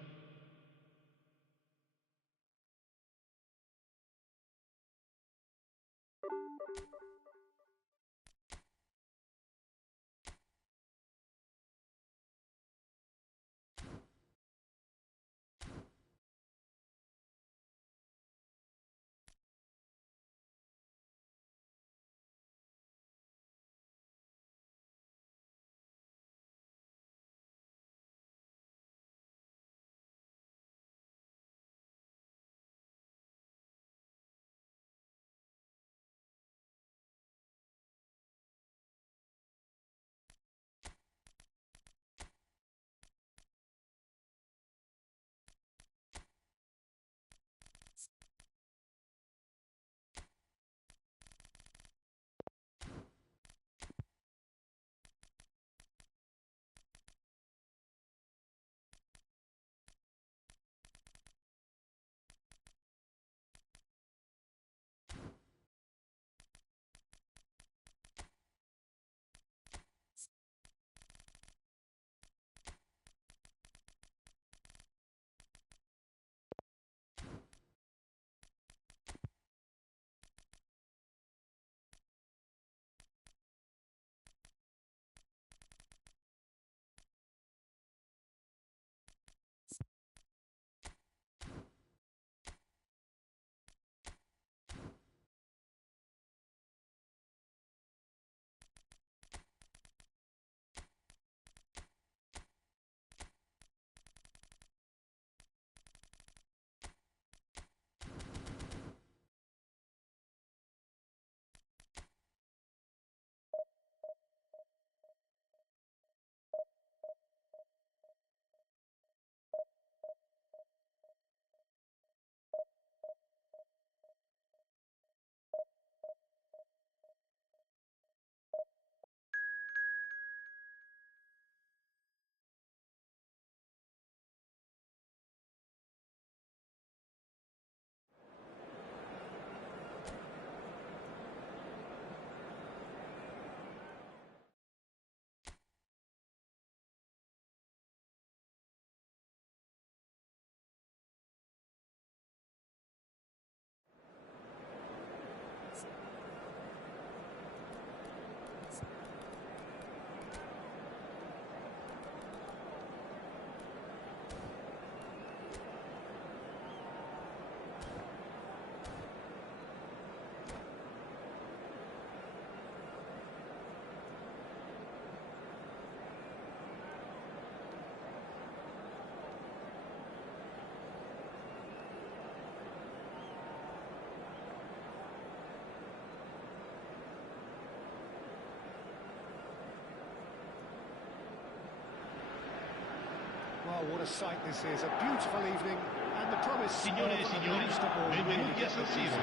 Oh, what a sight this is. A beautiful evening and the promise. Signore e signori, benvenuti a San Siro.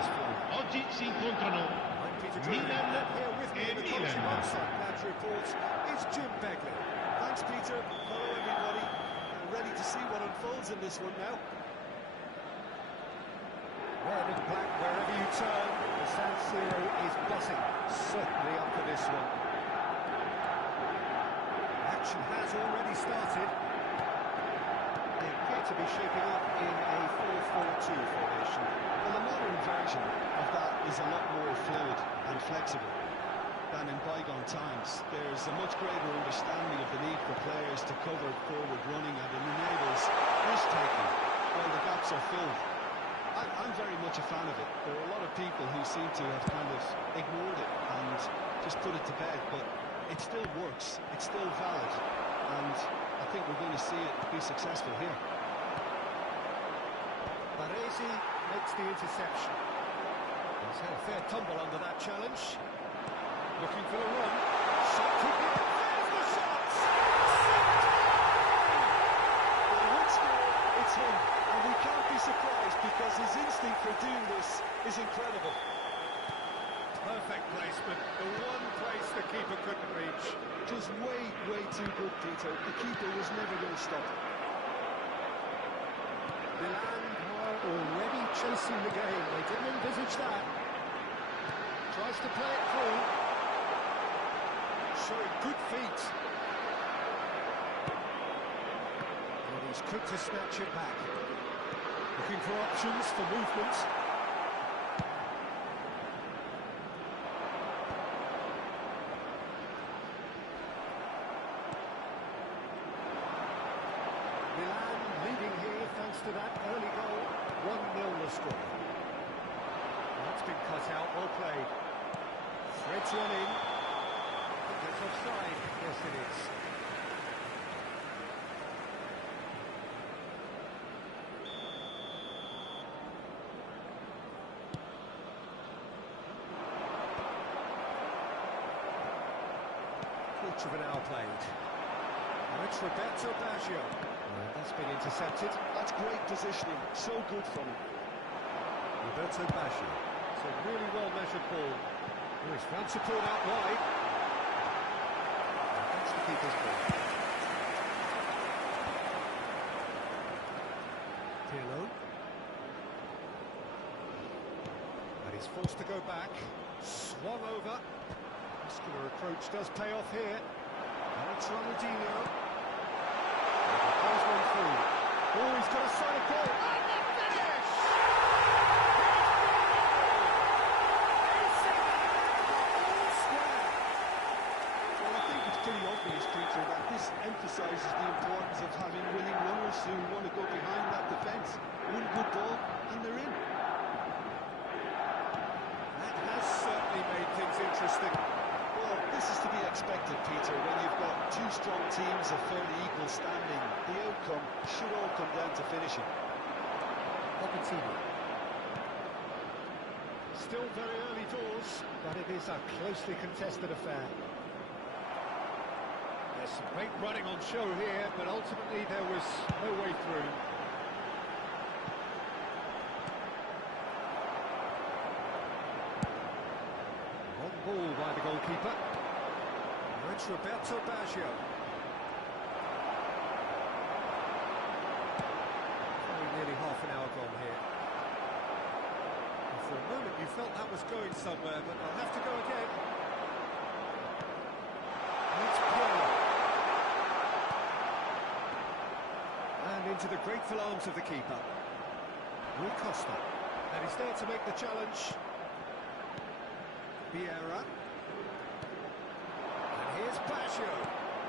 Oggi si incontrano Milan e Milan. It's Jim Begley. Thanks, Peter. Hello, everybody. Ready to see what unfolds in this one now. Red and black wherever you turn. The San Siro is buzzing. Certainly up for this one. Action has already started. They appear to be shaping up in a 4-4-2 formation. Well, the modern version of that is a lot more fluid and flexible than in bygone times. There's a much greater understanding of the need for players to cover forward running, and it enables risk-taking while the gaps are filled. I'm very much a fan of it. There are a lot of people who seem to have kind of ignored it and just put it to bed, but it still works, it's still valid, and I think we're going to see it be successful here. Baresi makes the interception. He's had a fair tumble under that challenge. Looking for the run. Shot could be it. There's the shots! Well, the would score, it's him, and we can't be surprised because his instinct for doing this is incredible. Perfect placement, the one place the keeper couldn't reach. Just way too good, Peter. The keeper was never going to stop it. Milan are already chasing the game. They didn't envisage that. Tries to play it through. Showing good feet. And he's quick to snatch it back. Looking for options for movement. Milan leading here thanks to that early goal. 1-0 the score. That's been cut out, well played. Threads one in. That's offside. Yes, it is. Quarter of an hour played. Now it's Roberto Baggio. That's been intercepted. That's great positioning, so good from him. Roberto Baggio. It's a really well-measured ball. Oh, he's found support out wide. That's the keeper's ball. Pirlo. And he's forced to go back. Swung over. Muscular approach does pay off here. And it's Ronaldinho. And he goes one through. Oh, he's got a solid goal. And the finish! Well, I think it's pretty obvious, Peter, that this emphasises the importance of having winning runners who want to go behind that defence. One good ball, and they're in. That has certainly made things interesting. Well, this is to be expected, Peter, when you've got two strong teams of fairly equal standing. The outcome should all come down to finishing. Still very early doors, but it is a closely contested affair. There's some great running on show here, but ultimately there was no way through. Long ball by the goalkeeper. Now it's Roberto Baggio. Nearly half an hour gone here. And for a moment you felt that was going somewhere, but they'll have to go again. And it's Pirlo. And into the grateful arms of the keeper. Rui Costa. And he's there to make the challenge. Vieira. And here's Baggio.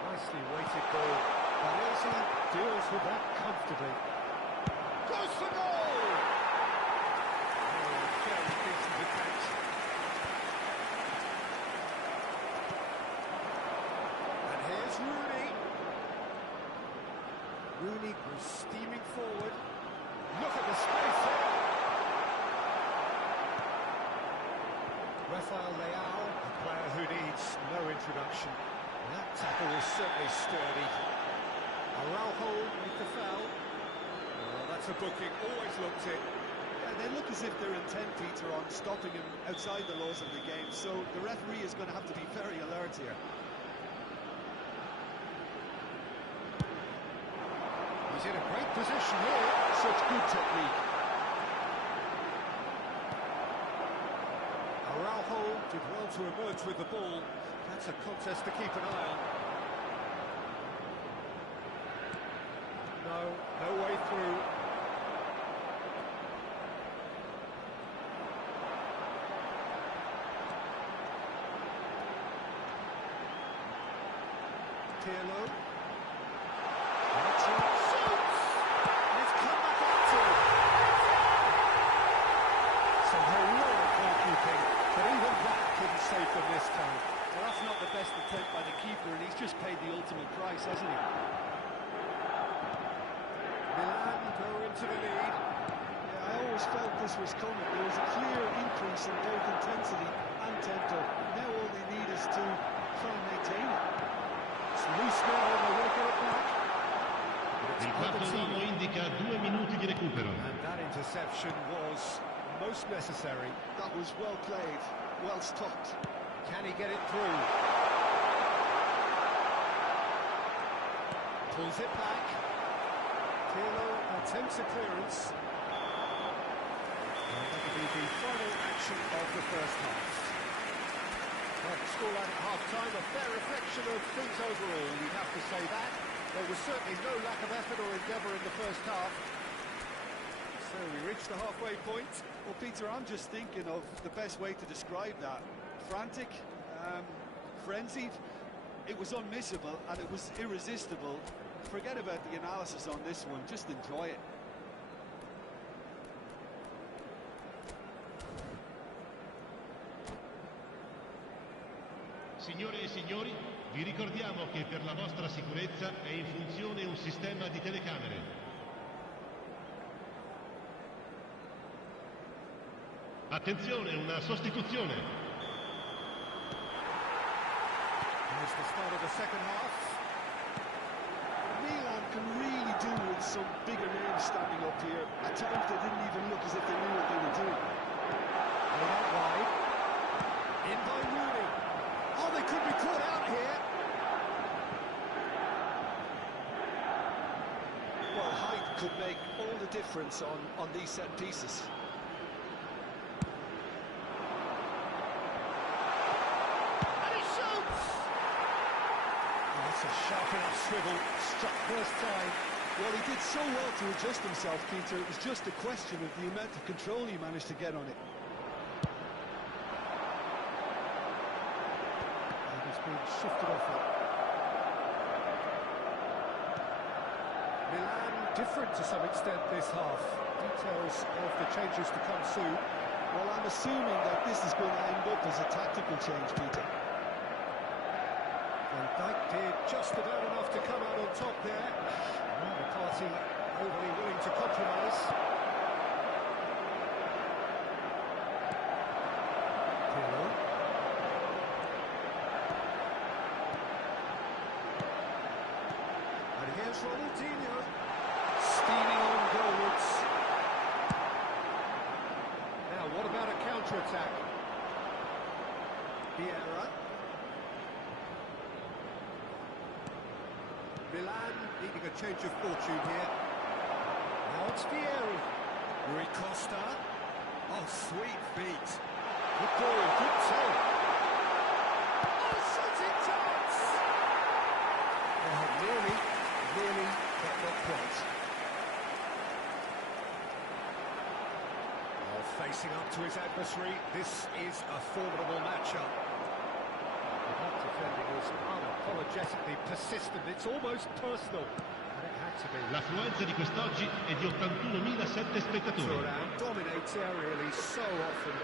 Nicely weighted goal. Baresi deals with that comfortably. Goes for goal! Oh, very decent defence. And here's Rooney. Rooney goes steaming forward. Look at the space there! Rafael Leao, a player who needs no introduction. That tackle was certainly sturdy. Araujo with the foul. Oh, that's a booking, always looked it. Yeah, they look as if they're intent, Peter, on stopping him outside the laws of the game, so the referee is going to have to be very alert here. He's in a great position here. Such good technique. Araujo did well to emerge with the ball. That's a contest to keep an eye on. No way through. Pirlo. Shoots! It's come back out to him. Some heroic goalkeeping, but even that couldn't save them this time. Well, that's not the best attempt by the keeper, and he's just paid the ultimate price, hasn't he? Milan go into the lead. Yeah, I always felt this was coming. There was a clear increase in both intensity and tempo. Now all they need is to try and maintain it. It's loose now and they will get it back. Il quarto uomo indica 2 minuti di recupero. And that interception was most necessary. That was well played, well stopped. Can he get it through? Pulls it back. Pirlo attempts a clearance. And that will be the final action of the first half. Well, the scoreline at half-time, a fair reflection of things overall, we'd have to say that. There was certainly no lack of effort or endeavour in the first half. So we reached the halfway point. Well, Peter, I'm just thinking of the best way to describe that. Frantic, frenzied. It was unmissable and it was irresistible. Forget about the analysis on this one, just enjoy it. Signore e signori, vi ricordiamo che per la vostra sicurezza è in funzione un sistema di telecamere. Attenzione, una sostituzione. Here's the start of the second half. Milan can really do with some bigger names standing up here. At times they didn't even look as if they knew what they were doing. Played out wide. In by Rooney. Oh, they could be caught out here. Well, height could make all the difference on these set pieces. And he shoots! Oh, that's a sharp enough swivel. Struck first time. Well, he did so well to adjust himself, Peter. It was just a question of the amount of control he managed to get on it. Been shifted off it. Milan different to some extent this half. Details of the changes to come soon. Well, I'm assuming that this is going to end up as a tactical change, Peter. Van Dijk did just about enough to come out on top there. Neither party overly willing to compromise. Pirlo. And here's Ronaldinho, steaming on goalwards. Now, what about a counter-attack? Vieira. Milan needing a change of fortune here. Now it's Vieira. Rui Costa. Oh, sweet feet. Good ball, good take. Oh, such intense! Oh, nearly, but not quite. Oh, facing up to his adversary, this is a formidable matchup. The back defending is unapologetically persistent, it's almost personal. And it had to be. L'affluenza di quest'oggi è di 81.007 spettatori. Thuram dominates aerially so often.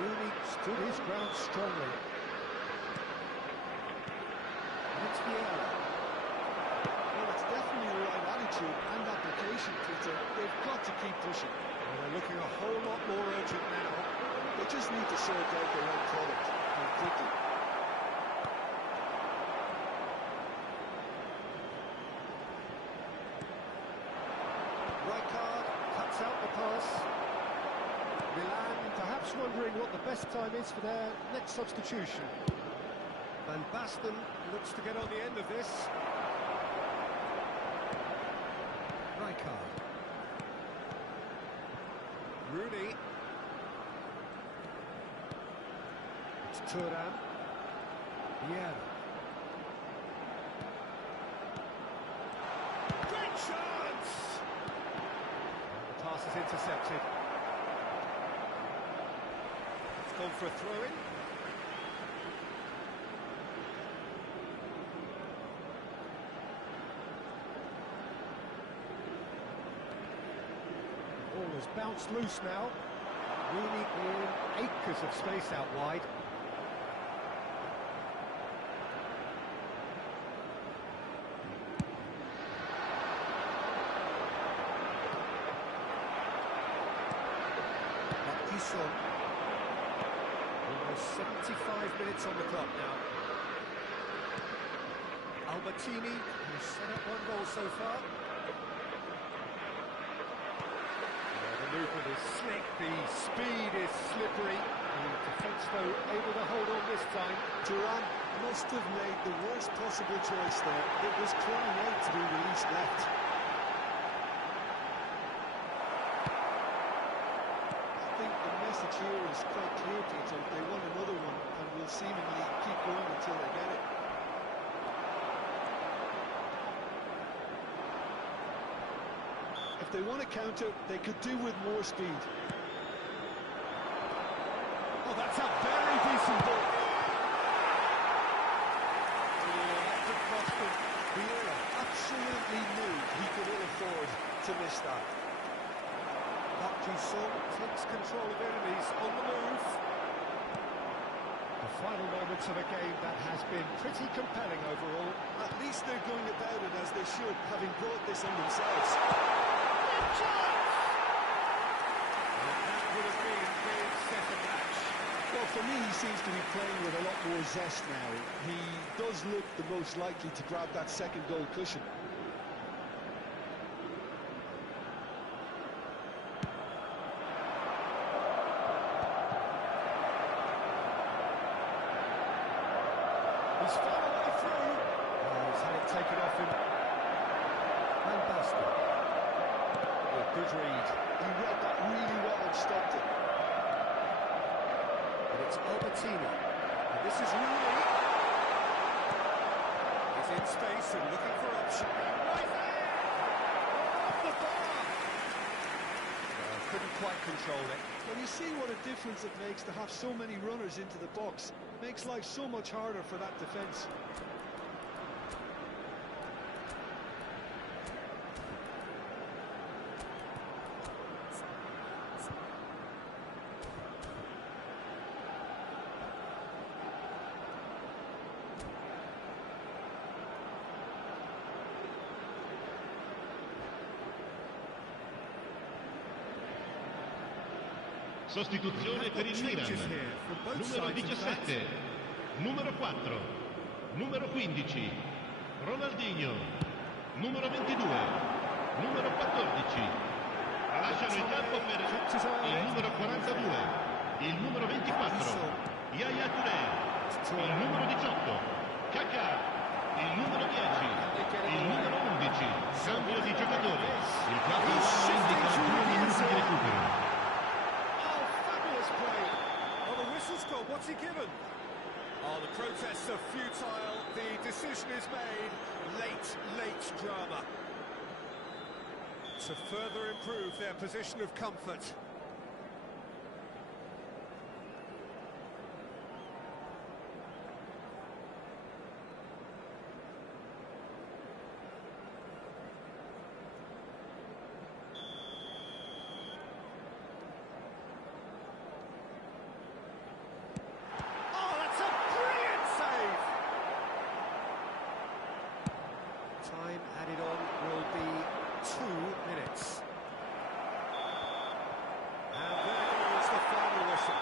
Rooney stood his ground strongly. And it's Vieira. Well, it's definitely the right attitude and application, Peter. They've got to keep pushing. Well, they're looking a whole lot more urgent now. They just need to sort out their own product and quickly. Rijkaard cuts out the pass. Milan perhaps wondering what the best time is for their next substitution. Van Basten looks to get on the end of this. Rijkaard. Rooney. It's Thuram. Yeah. Great chance! The pass is intercepted. It's gone for a throw-in. Ball has bounced loose now. Rooney in acres of space out wide. Almost 75 minutes on the clock now. Albertini, who's set up one goal so far. The movement is slick, the speed is slippery. The defence, though, able to hold on this time. Thuram must have made the worst possible choice there. It was crying out to be released left. The message here is quite clear to each other. They want another one and will seemingly keep going until they get it. If they want to counter, they could do with more speed. Oh, that's a very decent ball. That cost him. Vieira absolutely knew he could ill afford to miss that. Song takes control of enemies on the move. The final moments of a game that has been pretty compelling overall. At least they're going about it as they should, having brought this on themselves. And that would have been his second match. Well, for me, he seems to be playing with a lot more zest now. He does look the most likely to grab that second goal cushion. He's found a way through. Oh, he's had it taken off him. Van Basten. Oh, good read. He read that really well and stopped it. And it's Albertini. And this is Rooney. He's in space and looking for option. Right there! Off the bar! Couldn't quite control it. When you see what a difference it makes to have so many runners into the box, makes life so much harder for that defence. Sostituzione per il Milan. Numero 17, numero 4, numero 15, Ronaldinho, numero 22, numero 14. Lasciano il campo per il numero 42, il numero 24, Yaya Touré, il numero 18, Kaká, il numero 10, il numero 11, cambio di giocatore. Il quarto uomo indica 2 minuti di recupero. Stop. What's he given? Oh, the protests are futile. The decision is made. Late drama. To further improve their position of comfort. Time added on will be 2 minutes. And there goes the final whistle.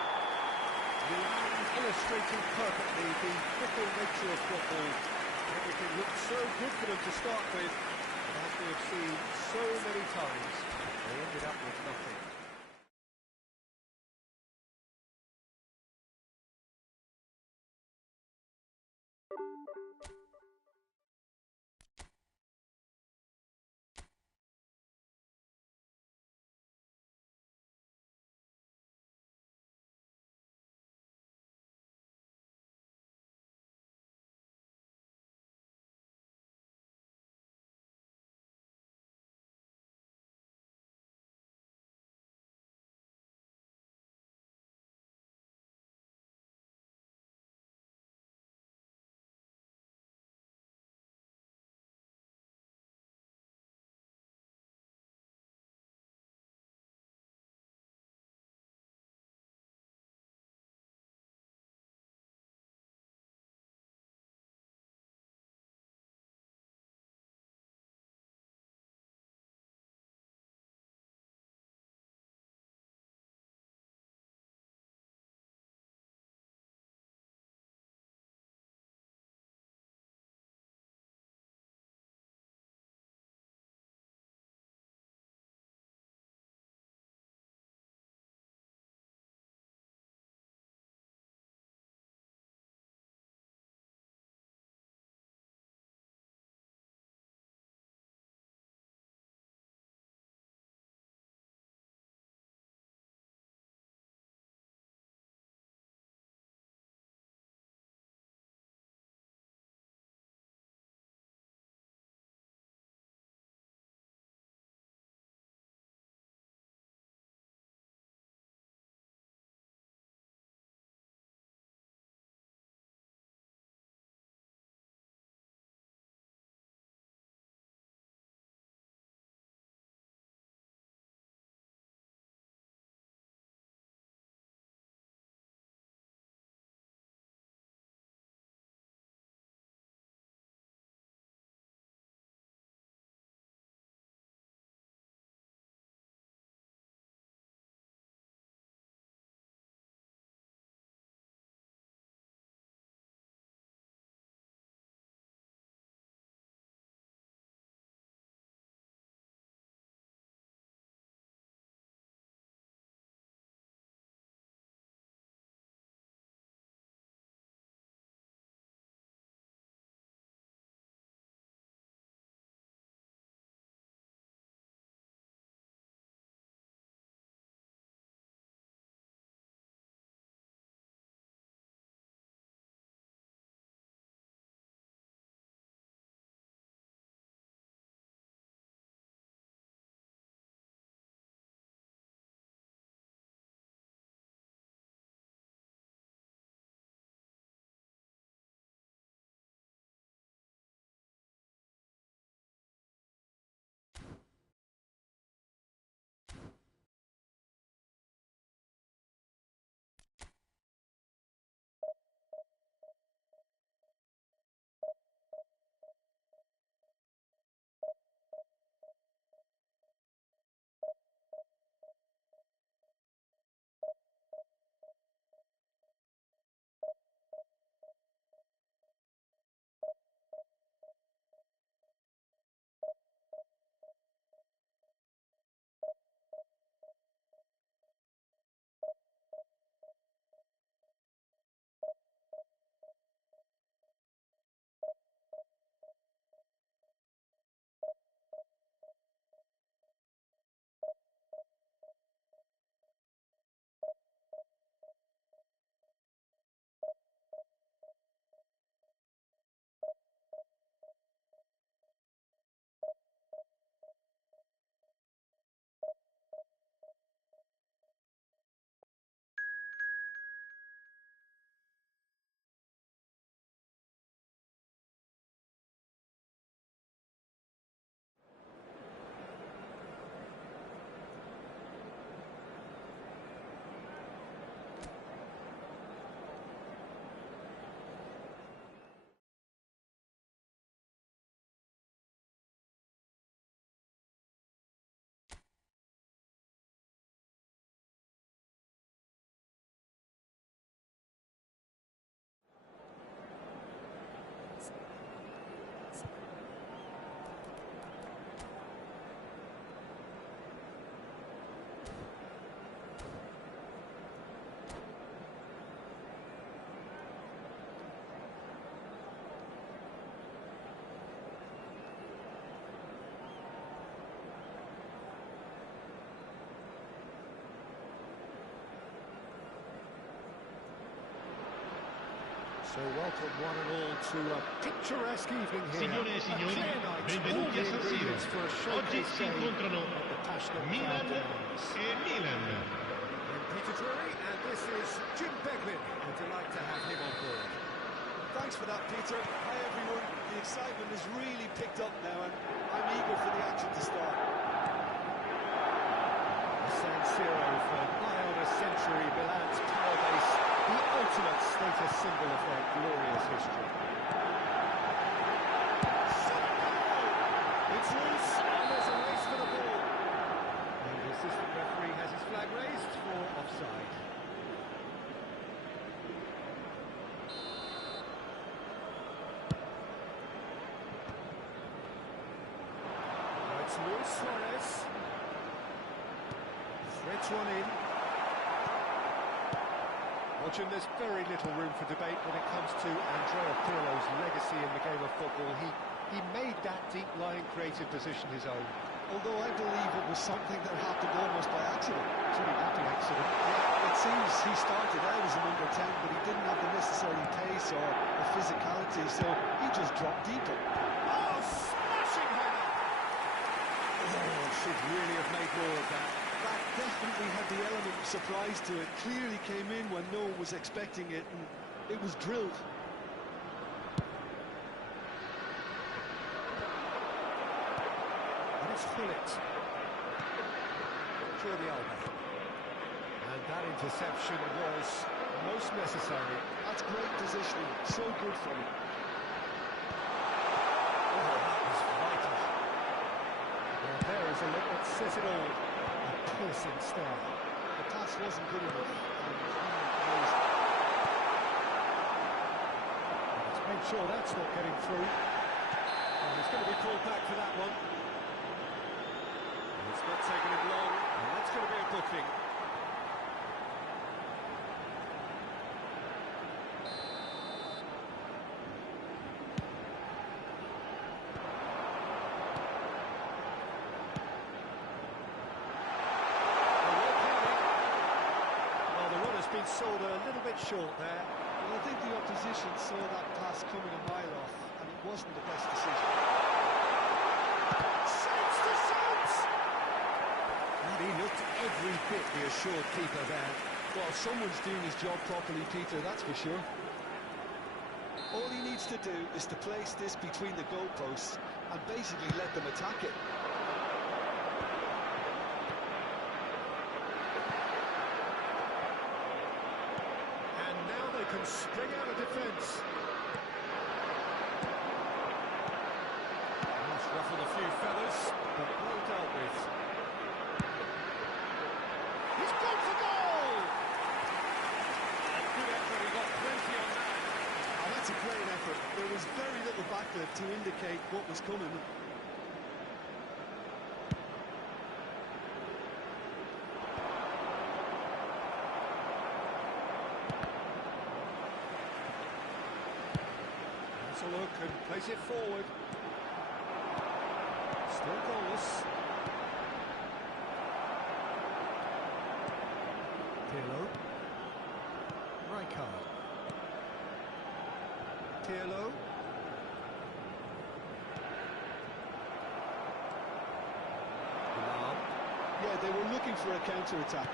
Milan illustrating perfectly the fickle nature of football. Everything looked so good for them to start with, as we have seen so many times. They ended up with nothing. So welcome one and all to a picturesque evening here. Signore e signori, A clear night, benvenuti a all San the Siro. ingredients for a Oggi showcase si game incontrano of the passionate Milan crowd demands. e Milan. I'm Peter Drury, and this is Jim Beglin. A delight to have him on board. Thanks for that, Peter. Hi, everyone. The excitement has really picked up now, and I'm eager for the action to start. San Siro for nigh on a century, Milan's power base, the ultimate status symbol of their glorious history. It's loose, and there's a race for the ball. And the assistant referee has his flag raised for offside. Now it's Luis Suarez. Threads one in. Well, Jim, there's very little room for debate when it comes to Andrea Pirlo's legacy in the game of football. He made that deep-lying creative position his own. Although I believe it was something that happened almost by accident. Pretty happy accident. Yeah, it seems he started out as a number 10, but he didn't have the necessary pace or physicality, so he just dropped deeper. Oh, smashing header! Oh, should really have made more of that. That definitely had the element of surprise to it. Clearly came in when no one was expecting it, and it was drilled. And it's Hullet. Jordi Alba. And that interception was most necessary. That's great positioning, so good for him. Oh, that was vital. Well, there is a look that says it all. A piercing stare. The pass wasn't good enough, and Let's make sure that's not getting through. And it's going to be called back for that one. It's not taking him long, and that's going to be a booking. Well, the run has been sold a little bit short there. well, I think the opposition saw that pass coming a mile off, and it wasn't the best decision. Shapes to shapes! And he looked every bit the assured keeper there. Well, someone's doing his job properly, Peter, that's for sure. All he needs to do is to place this between the goalposts and basically let them attack it. And now they can spring out of defence. That's ruffled a few feathers, but well dealt with. He's gone for goal! A good effort, he got plenty on that. Oh, that's a great effort. There was very little backlift to indicate what was coming. That's a look and plays it forward. Still goalless. Pirlo. Rijkaard. Pirlo. Milan. Yeah, they were looking for a counter-attack.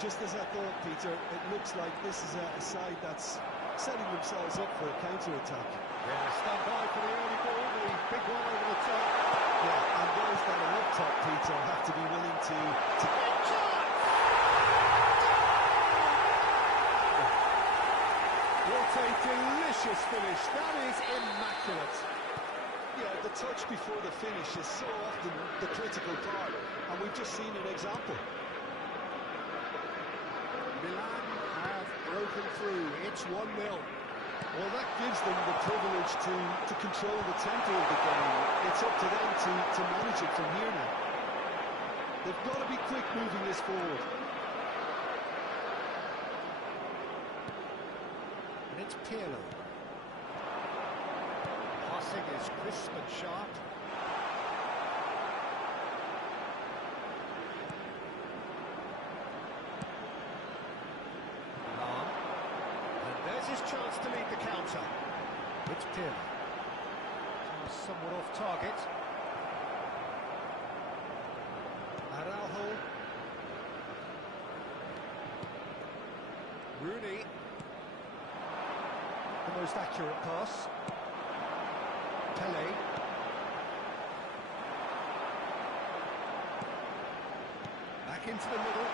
Just as I thought, Peter, it looks like this is a side that's setting themselves up for a counter-attack. Yeah, stand by for the early ball, the big one over the top. Yeah, and those that are up top, Peter, have to be willing to... What a delicious finish. That is immaculate. Yeah, the touch before the finish is so often the critical part, and we've just seen an example. Milan have broken through. It's 1-0. Well, that gives them the privilege to control the tempo of the game. It's up to them to manage it from here now. They've got to be quick moving this forward. And it's Pirlo. Passing is crisp and sharp. Milan. And there's his chance to lead it's Pirlo. Somewhat off target. Araujo. Rooney. The most accurate pass. Pele. Back into the middle.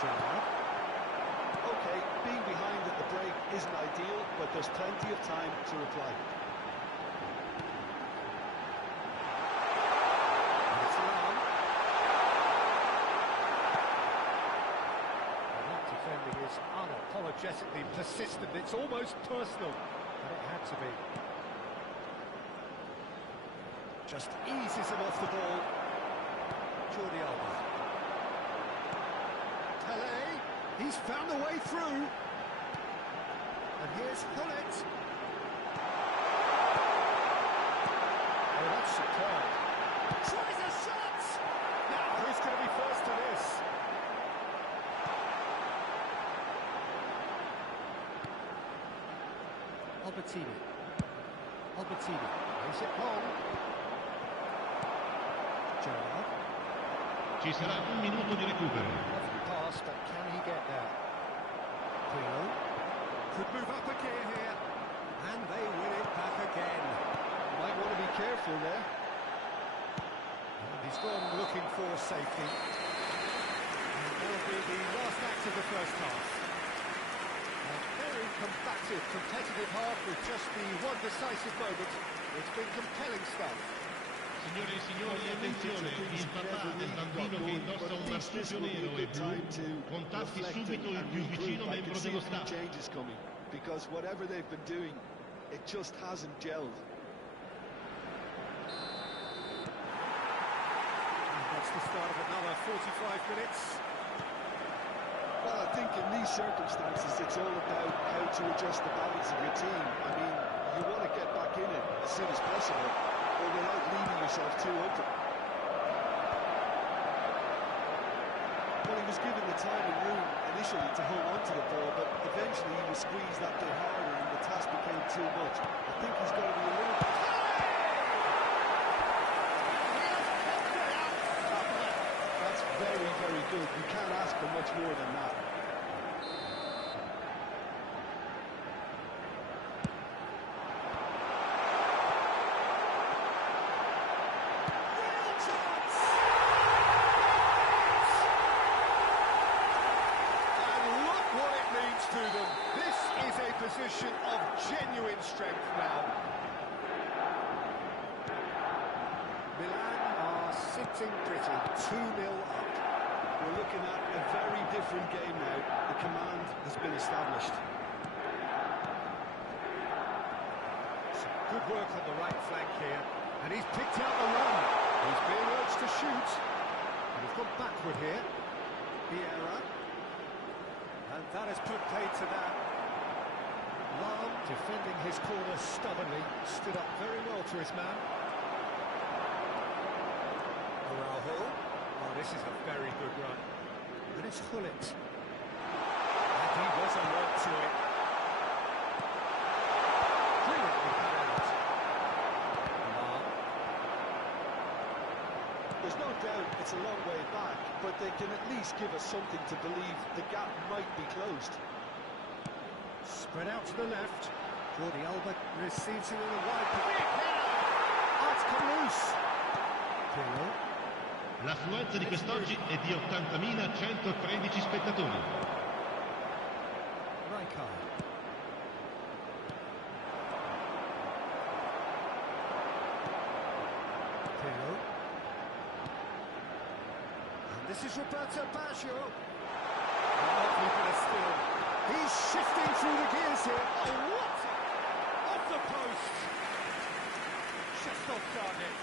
Gerrard. Okay, being behind at the break isn't ideal, but there's plenty of time to reply. And it's Milan. And that defending is unapologetically persistent. It's almost personal, but it had to be. Just eases him off the ball. Jordi Alba. Pele. He's found a way through. And here's Hullet. Oh, that's superb. Tries a shot! Now, who's going to be first to this? Albertini. Albertini. Plays it long. Gerrard. Ci sarà un minuto di recupero. Lovely pass, but can he get there? Pirlo. Could move up a gear here. And they win it back again. Might want to be careful there. And he's gone looking for safety. And that'll be the last act of the first half. A very combative, competitive half with just the one decisive moment. It's been compelling stuff. Signore e signori, attenzione, il papà del bambino che indossa un marsupio nero e blu contatti subito il più vicino membro dello staff. Because whatever they've been doing, it just hasn't gelled. And that's the start of another 45 minutes. Well, I think in these circumstances, it's all about how to adjust the balance of your team. I mean, you want to get back in it as soon as possible, or without leaving yourself too open. Well, he was given the time and room initially to hold on to the ball, but eventually he was squeezed that bit harder and the task became too much. I think he's got to be a little bit... That's very, very good. You can't ask for much more than that. To them. This is a position of genuine strength now. Milan are sitting pretty, 2-0 up. We're looking at a very different game now. The command has been established. Some good work on the right flank here, and he's picked out the run. He's being urged to shoot, and he's gone backward here. Vieira. And that has put paid to that. Lam, defending his corner stubbornly, stood up very well to his man. Araujo. Oh, this is a very good run. And it's Hullet. And he was alert to it. Brilliantly cut out. Lam. There's no doubt it's a long way back, but they can at least give us something to believe the gap might be closed. Spread out to the left. Jordi Alba receives it in a wide position. Oh, it's come loose. Pirlo. L'affluenza di quest'oggi è di 80.113 spettatori. Rijkaard. Pirlo. This is Roberto Baggio. Lovely bit of skill. He's shifting through the gears here. Oh, what? Off the post. Just off target.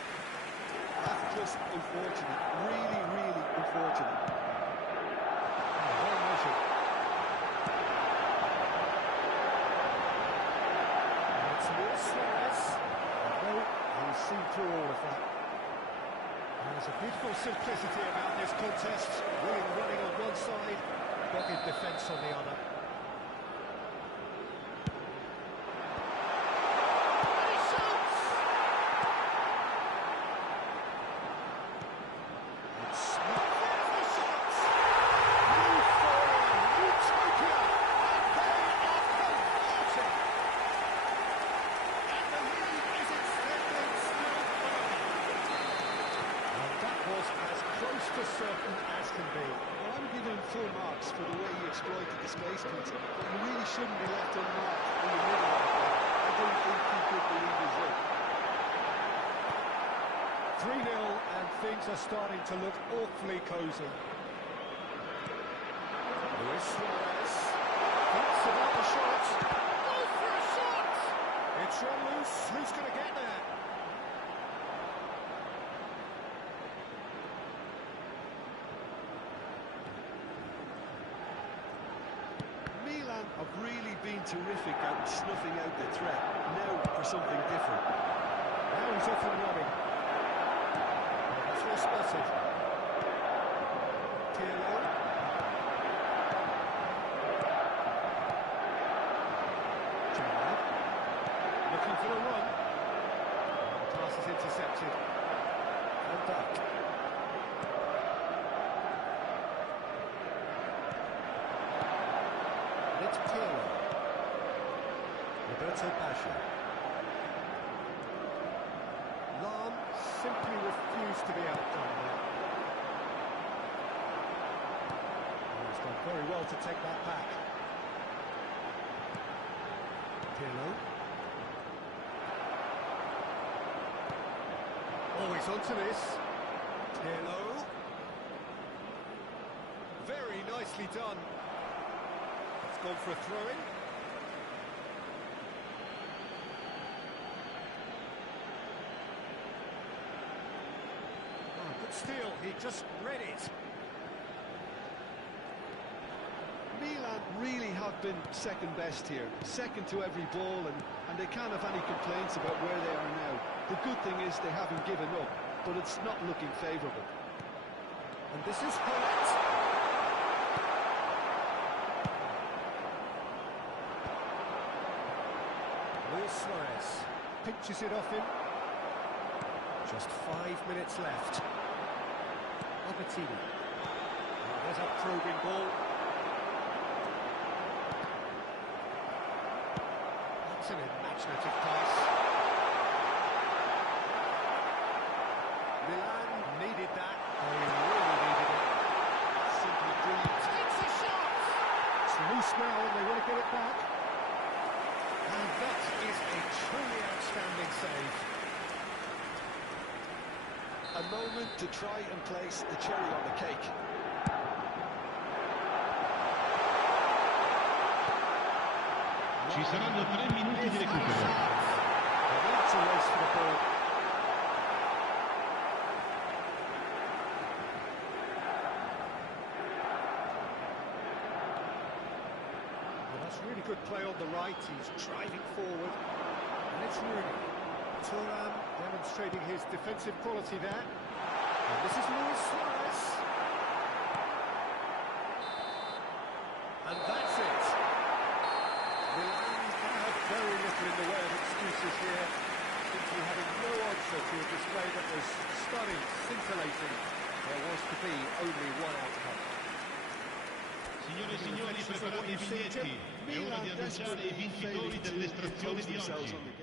That's just unfortunate. Really, really unfortunate. Oh, well measured. And it's Luis Suarez. No, he's seen through all of that. There's a beautiful simplicity about this contest. Willing running on one side, dogged defence on the other. as certain as can be. Well, I'm giving him full marks for the way he exploited the space, Peter. But you really shouldn't be left unmarked in the middle like that. I don't think he could believe his luck. 3-0 and things are starting to look awfully cosy. Luis Suarez thinks about the shot. Goes for a shot! It's run loose. Who's going to get there? Milan have really been terrific at snuffing out the threat. Now for something different. Now he's off and running. That's well spotted. Pirlo. Chroń. Looking for a run. Pass is intercepted. And back. And it's Pirlo. Roberto Baggio. Milan simply refused to be outdone there. Oh, he's done very well to take that back. Pirlo. Oh, he's onto this. Pirlo. Very nicely done. It's gone for a throw-in. Steal, he just read it. Milan really have been second best here, second to every ball, and they can't have any complaints about where they are now. The good thing is they haven't given up, but it's not looking favourable. And this is hurt. Luis Suarez pinches it off him. Just 5 minutes left. Odejdź. There's a probing ball. That's an imaginative pass. Milan needed that. They really needed it. Simply brilliant. It's a shot! It's loose now and they want to get it back. And that is a truly outstanding save. A moment to try and place the cherry on the cake. Ci saranno 3 minuti di recupero. That's a race for the ball. Well, that's really good play on the right. He's driving forward. And it's Rooney. Thuram demonstrating his defensive quality there. And this is Luis Suarez. And that's it. Milan have very little in the way of excuses here. Simply having no answer to a display that was stunning, scintillating. There was to be only one outcome. Signore e signori, preparate i biglietti. È ora di annunciare i vincitori dell'estrazione di oggi.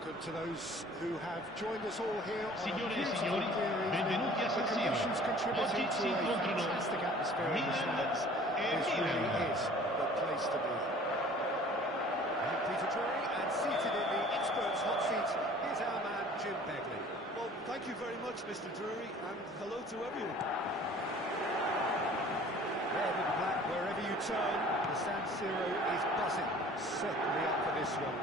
welcome to those who have joined us all here on a Signore e beautiful signori, clear evening. benvenuti a The San Siro. conditions contributing Oggi to si a incontrano fantastic atmosphere in the Milan stands. e This really Milan. is the place to be. And Peter Drury, and seated in the experts' hot seat is our man Jim Begley. Well, thank you very much, Mr. Drury, and hello to everyone. Red and black wherever you turn, the San Siro is buzzing. Certainly up for this one.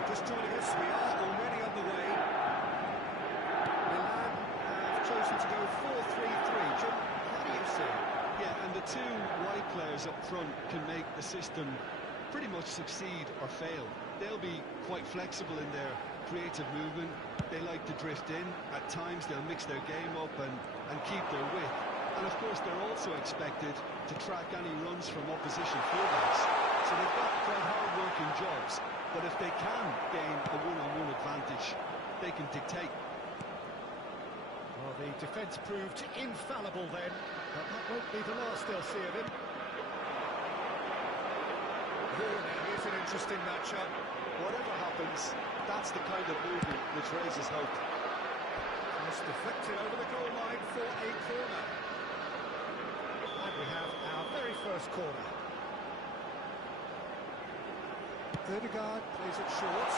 If you're just joining us, we are already underway. Milan have chosen to go 4-3-3. Jim, how do you see it? Yeah, and the two wide players up front can make the system pretty much succeed or fail. They'll be quite flexible in their creative movement. They like to drift in. At times they'll mix their game up and keep their width. And of course they're also expected to track any runs from opposition fullbacks. So they've got quite hard-working jobs. But if they can gain a one-on-one advantage, they can dictate. Well, the defence proved infallible then, but that won't be the last they'll see of him. Oh, now here's an interesting matchup. Whatever happens, that's the kind of movement which raises hope. Just deflected over the goal line for a corner. And we have our very first corner. Odegaard plays it short.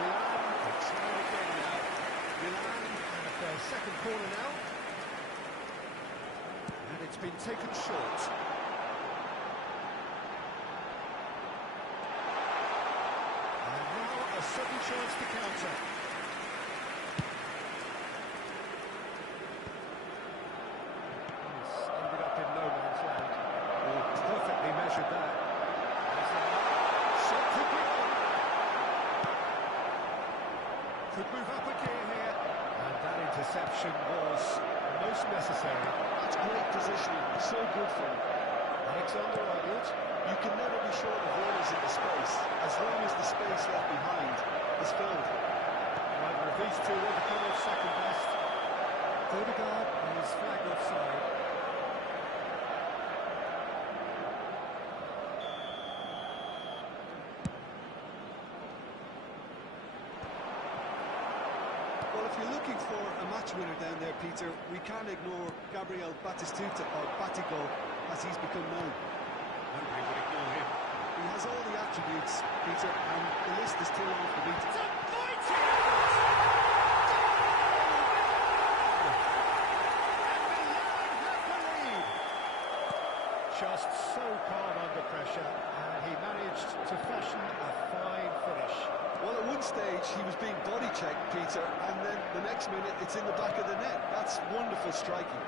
Milan will try it again now. Milan have their second corner now. And it's been taken short. And now a sudden chance to counter. He's ended up in no man's land. Oh, perfectly measured that. Shot could be on. Could move up a gear here. And that interception was most necessary. That's great positioning, so good for him. Alexander-Arnold. You can never be short of runners in the space, as long as the space left behind is filled. Neither of these two will become off second best. Odegaard is flagged offside. Well, if you're looking for a match winner down there, Peter, we can't ignore Gabriel Batistuta, or Batigo, as he's become known. Nobody would ignore him. He has all the attributes, Peter, and the list is too long for me to... Just so calm under pressure, and he managed to fashion a fine finish. Well, at one stage, he was being body-checked, Peter, and then the next minute, it's in the back of the net. That's wonderful striking.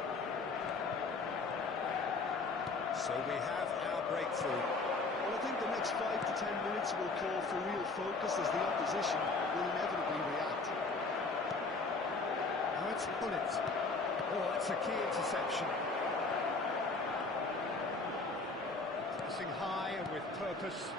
So we have our breakthrough. Well, I think the next 5 to 10 minutes will call for real focus as the opposition will inevitably react. Now it's Bullet. Oh, that's a key interception. Pressing high and with purpose.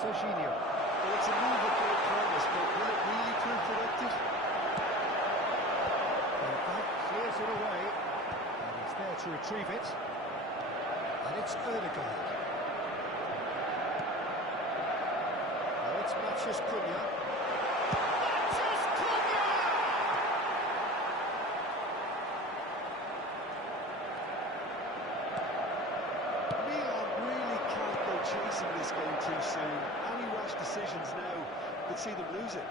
Serginho. Well, it's a move at great promise, but will it really prove productive? Well, that clears it away. And he's there to retrieve it. And it's Odegaard. Now it's Matheus Cunha. Matheus Cunha! Milan really can't go chasing this game too soon. Any rash decisions now could see them lose it.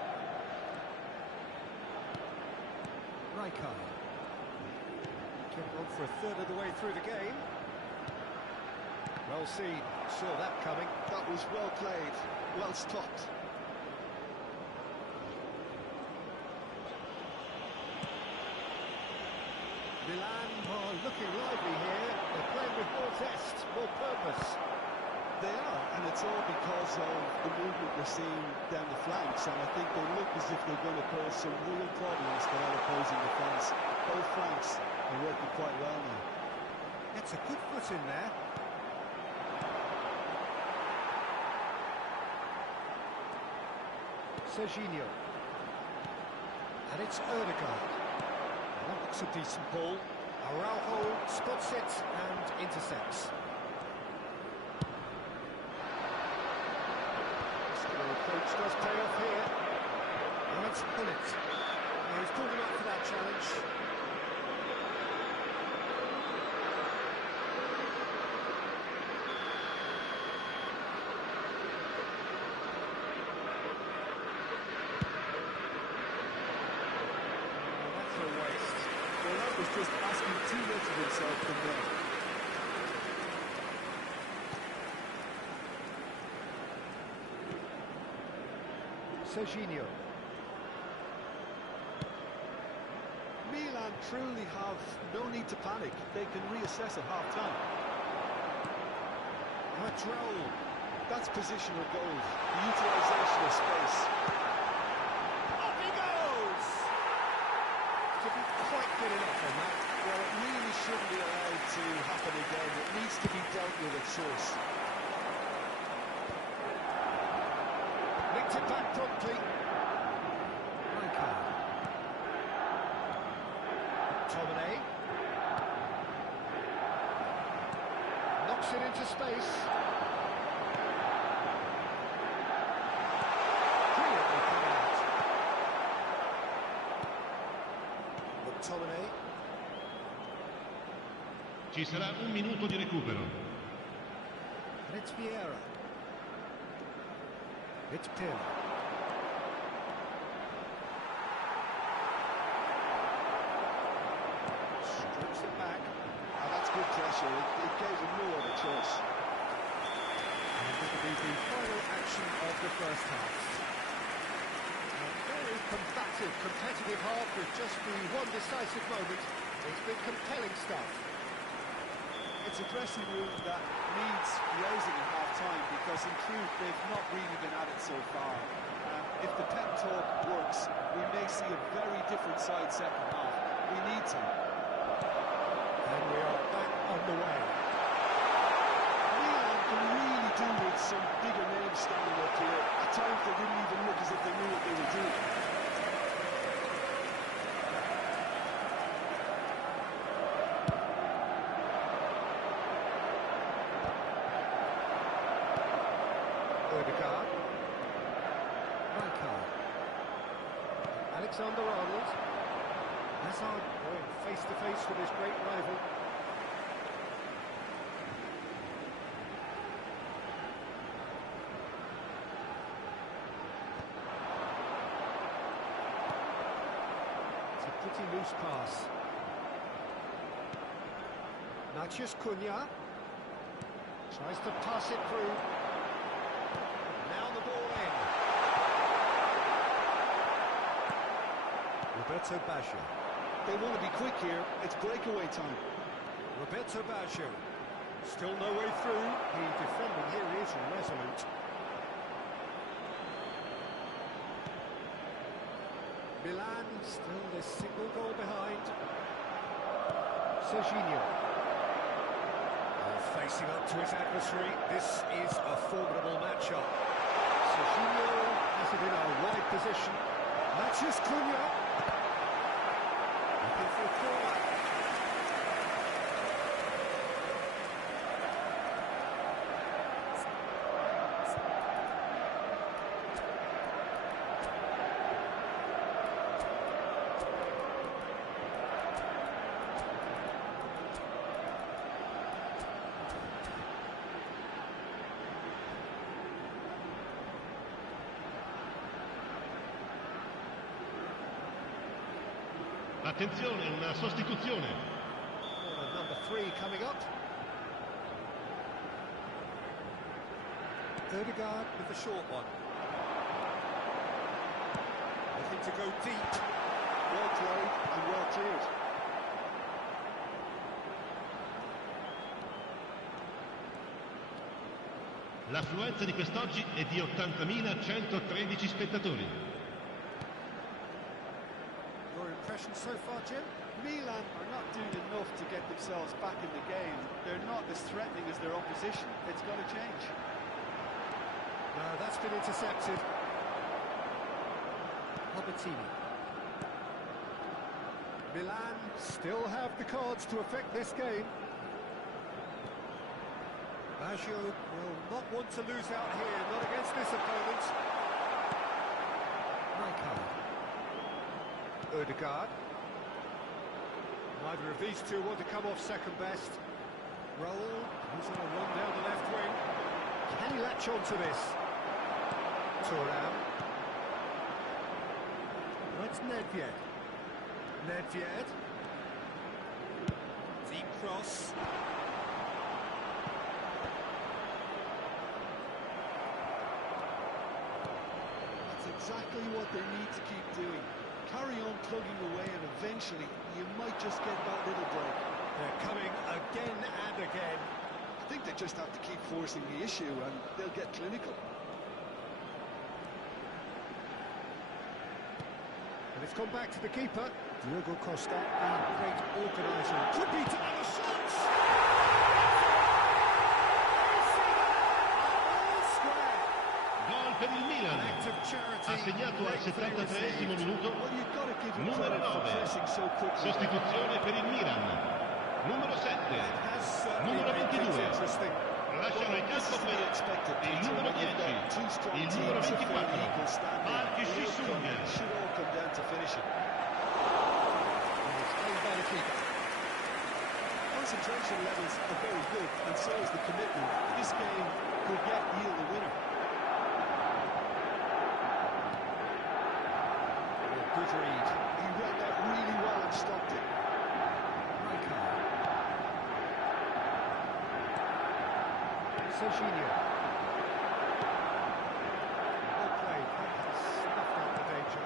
Rijkaard. Getting on for a third of the way through the game. Well seen, saw that coming. That was well played, well stopped. Milan are looking lively here. They're playing with more zest, more purpose. They are, and it's all because of the movement we're seeing down the flanks, and I think they look as if they're going to cause some real problems for that opposing defence. Both flanks are working quite well now. Gets a good foot in there. Serginho. And it's Odegaard. That looks a decent ball. Araujo spots it and intercepts. Skill approach does pay off here. And that's Bullet. Now he's pulled him up for that challenge. Was just asking too much of himself from there. Serginho. Milan truly have no need to panic. They can reassess at half-time. Patrol. That's positional goal. The utilisation of space. Up he goes! To be quite good enough on that. Well, it really shouldn't be allowed to happen again. It needs to be dealt with at source. Nicked it back promptly. Tomine. Knocks it into space. Brilliantly put out. Tomine. Ci sarà un minuto di recupero. It's Vieira. It's Pirlo. Strips it back. Oh, that's good pressure. It gave him no other choice. And this will be the final action of the first half. A very combative, competitive half with just the one decisive moment. It's been compelling stuff. It's a dressing room that needs raising at half-time because in truth they've not really been at it so far. If the pep talk works, we may see a very different side second half. We need to. And we are back on the way. Milan can really do with some bigger names standing up here. At times they didn't even look as if they knew what they were doing. Odegaard. Rijkaard. Alexander-Arnold. Hazard going face-to-face with his great rival. It's a pretty loose pass. Cunha tries to pass it through. Now the ball in. Roberto Baggio. They want to be quick here. It's breakaway time. Roberto Baggio. Still no way through. The defending here is resolute. Milan still this single goal behind. Serginho. Facing up to his adversary. This is a formidable matchup. Serginho has it in a wide position. Cunha. Looking for a corner. Attenzione, una sostituzione. Corner number 3 coming up. Odegaard with the short one. Looking to go deep. Well played and well cleared. L'affluenza di quest'oggi è di 80.113 spettatori. Your impression so far, Jim? Milan are not doing enough to get themselves back in the game. They're not as threatening as their opposition. It's got to change. No, that's been intercepted. Albertini. Milan still have the cards to affect this game. Boże will not want to lose out here, not against this opponent. Odegaard. Neither of these two want to come off second best. Raul, who's on a run down the left wing. Can he latch on to this? Thuram. That's Nedved. Nedved. Deep cross. That's exactly what they need to keep doing. Carry on plugging away, and eventually you might just get that little break. They're coming again and again. I think they just have to keep forcing the issue and they'll get clinical. And it's gone back to the keeper. Diogo Costa, a great organiser. Could be to other shots! Gol per il Milan. Ha segnato al 73esimo minuto numero 9. Sostituzione per il Milan. Numero 7. Numero 22. Lasciano il campo per il numero 10. Il numero 24. Marchi Sissung. Concentration levels are very good, and so is the commitment. This game could yet yield a winner. Good read. He read that really well and stopped it. Serginho. Well played. That has snuffed out the danger.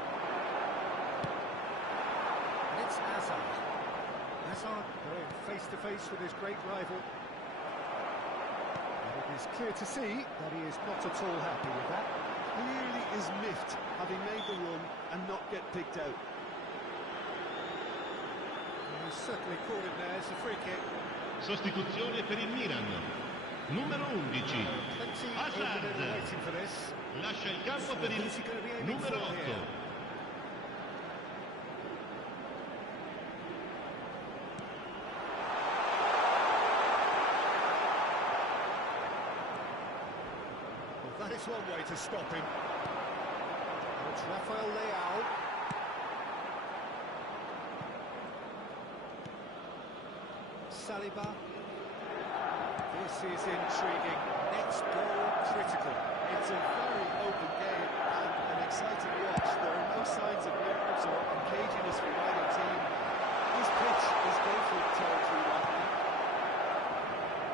And it's Hazard. Hazard going face to face with his great rival. And it is clear to see that he is not at all happy with that. Clearly is miffed, having made the run and not get picked out. He's certainly caught it there. It's a free kick. Sostituzione per il Milan. Numero 11. Hazard. Waiting for this. Lascia il campo per il numero 8. That is one way to stop him. It's Rafael Leao. Saliba. This is intriguing. Next goal critical. It's a very open game and an exciting watch. There are no signs of nerves or caginess from either team. This pitch is Gopher territory right now.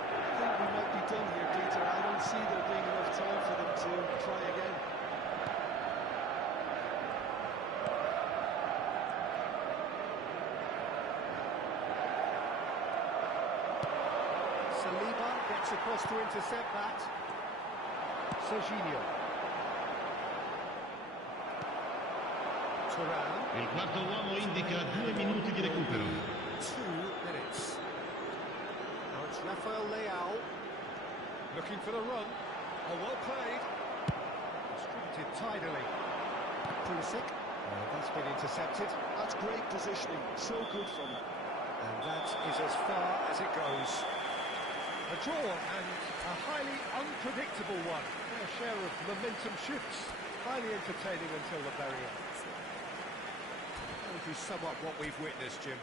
I think we might be done here, Peter. I don't see there being enough time for them to try again. Saliba gets across to intercept that. Serginho. Thuram. Il quarto uomo indica 2 minuti di recupero. 2 minutes. Now it's Rafael Leao. Looking for the run. Oh, well played. Distributed tidily. Pulisic. That's been intercepted. That's great positioning. So good from him. And that is as far as it goes. A draw and a highly unpredictable one. Fair share of momentum shifts. Highly entertaining until the very end. That would be somewhat what we've witnessed, Jim.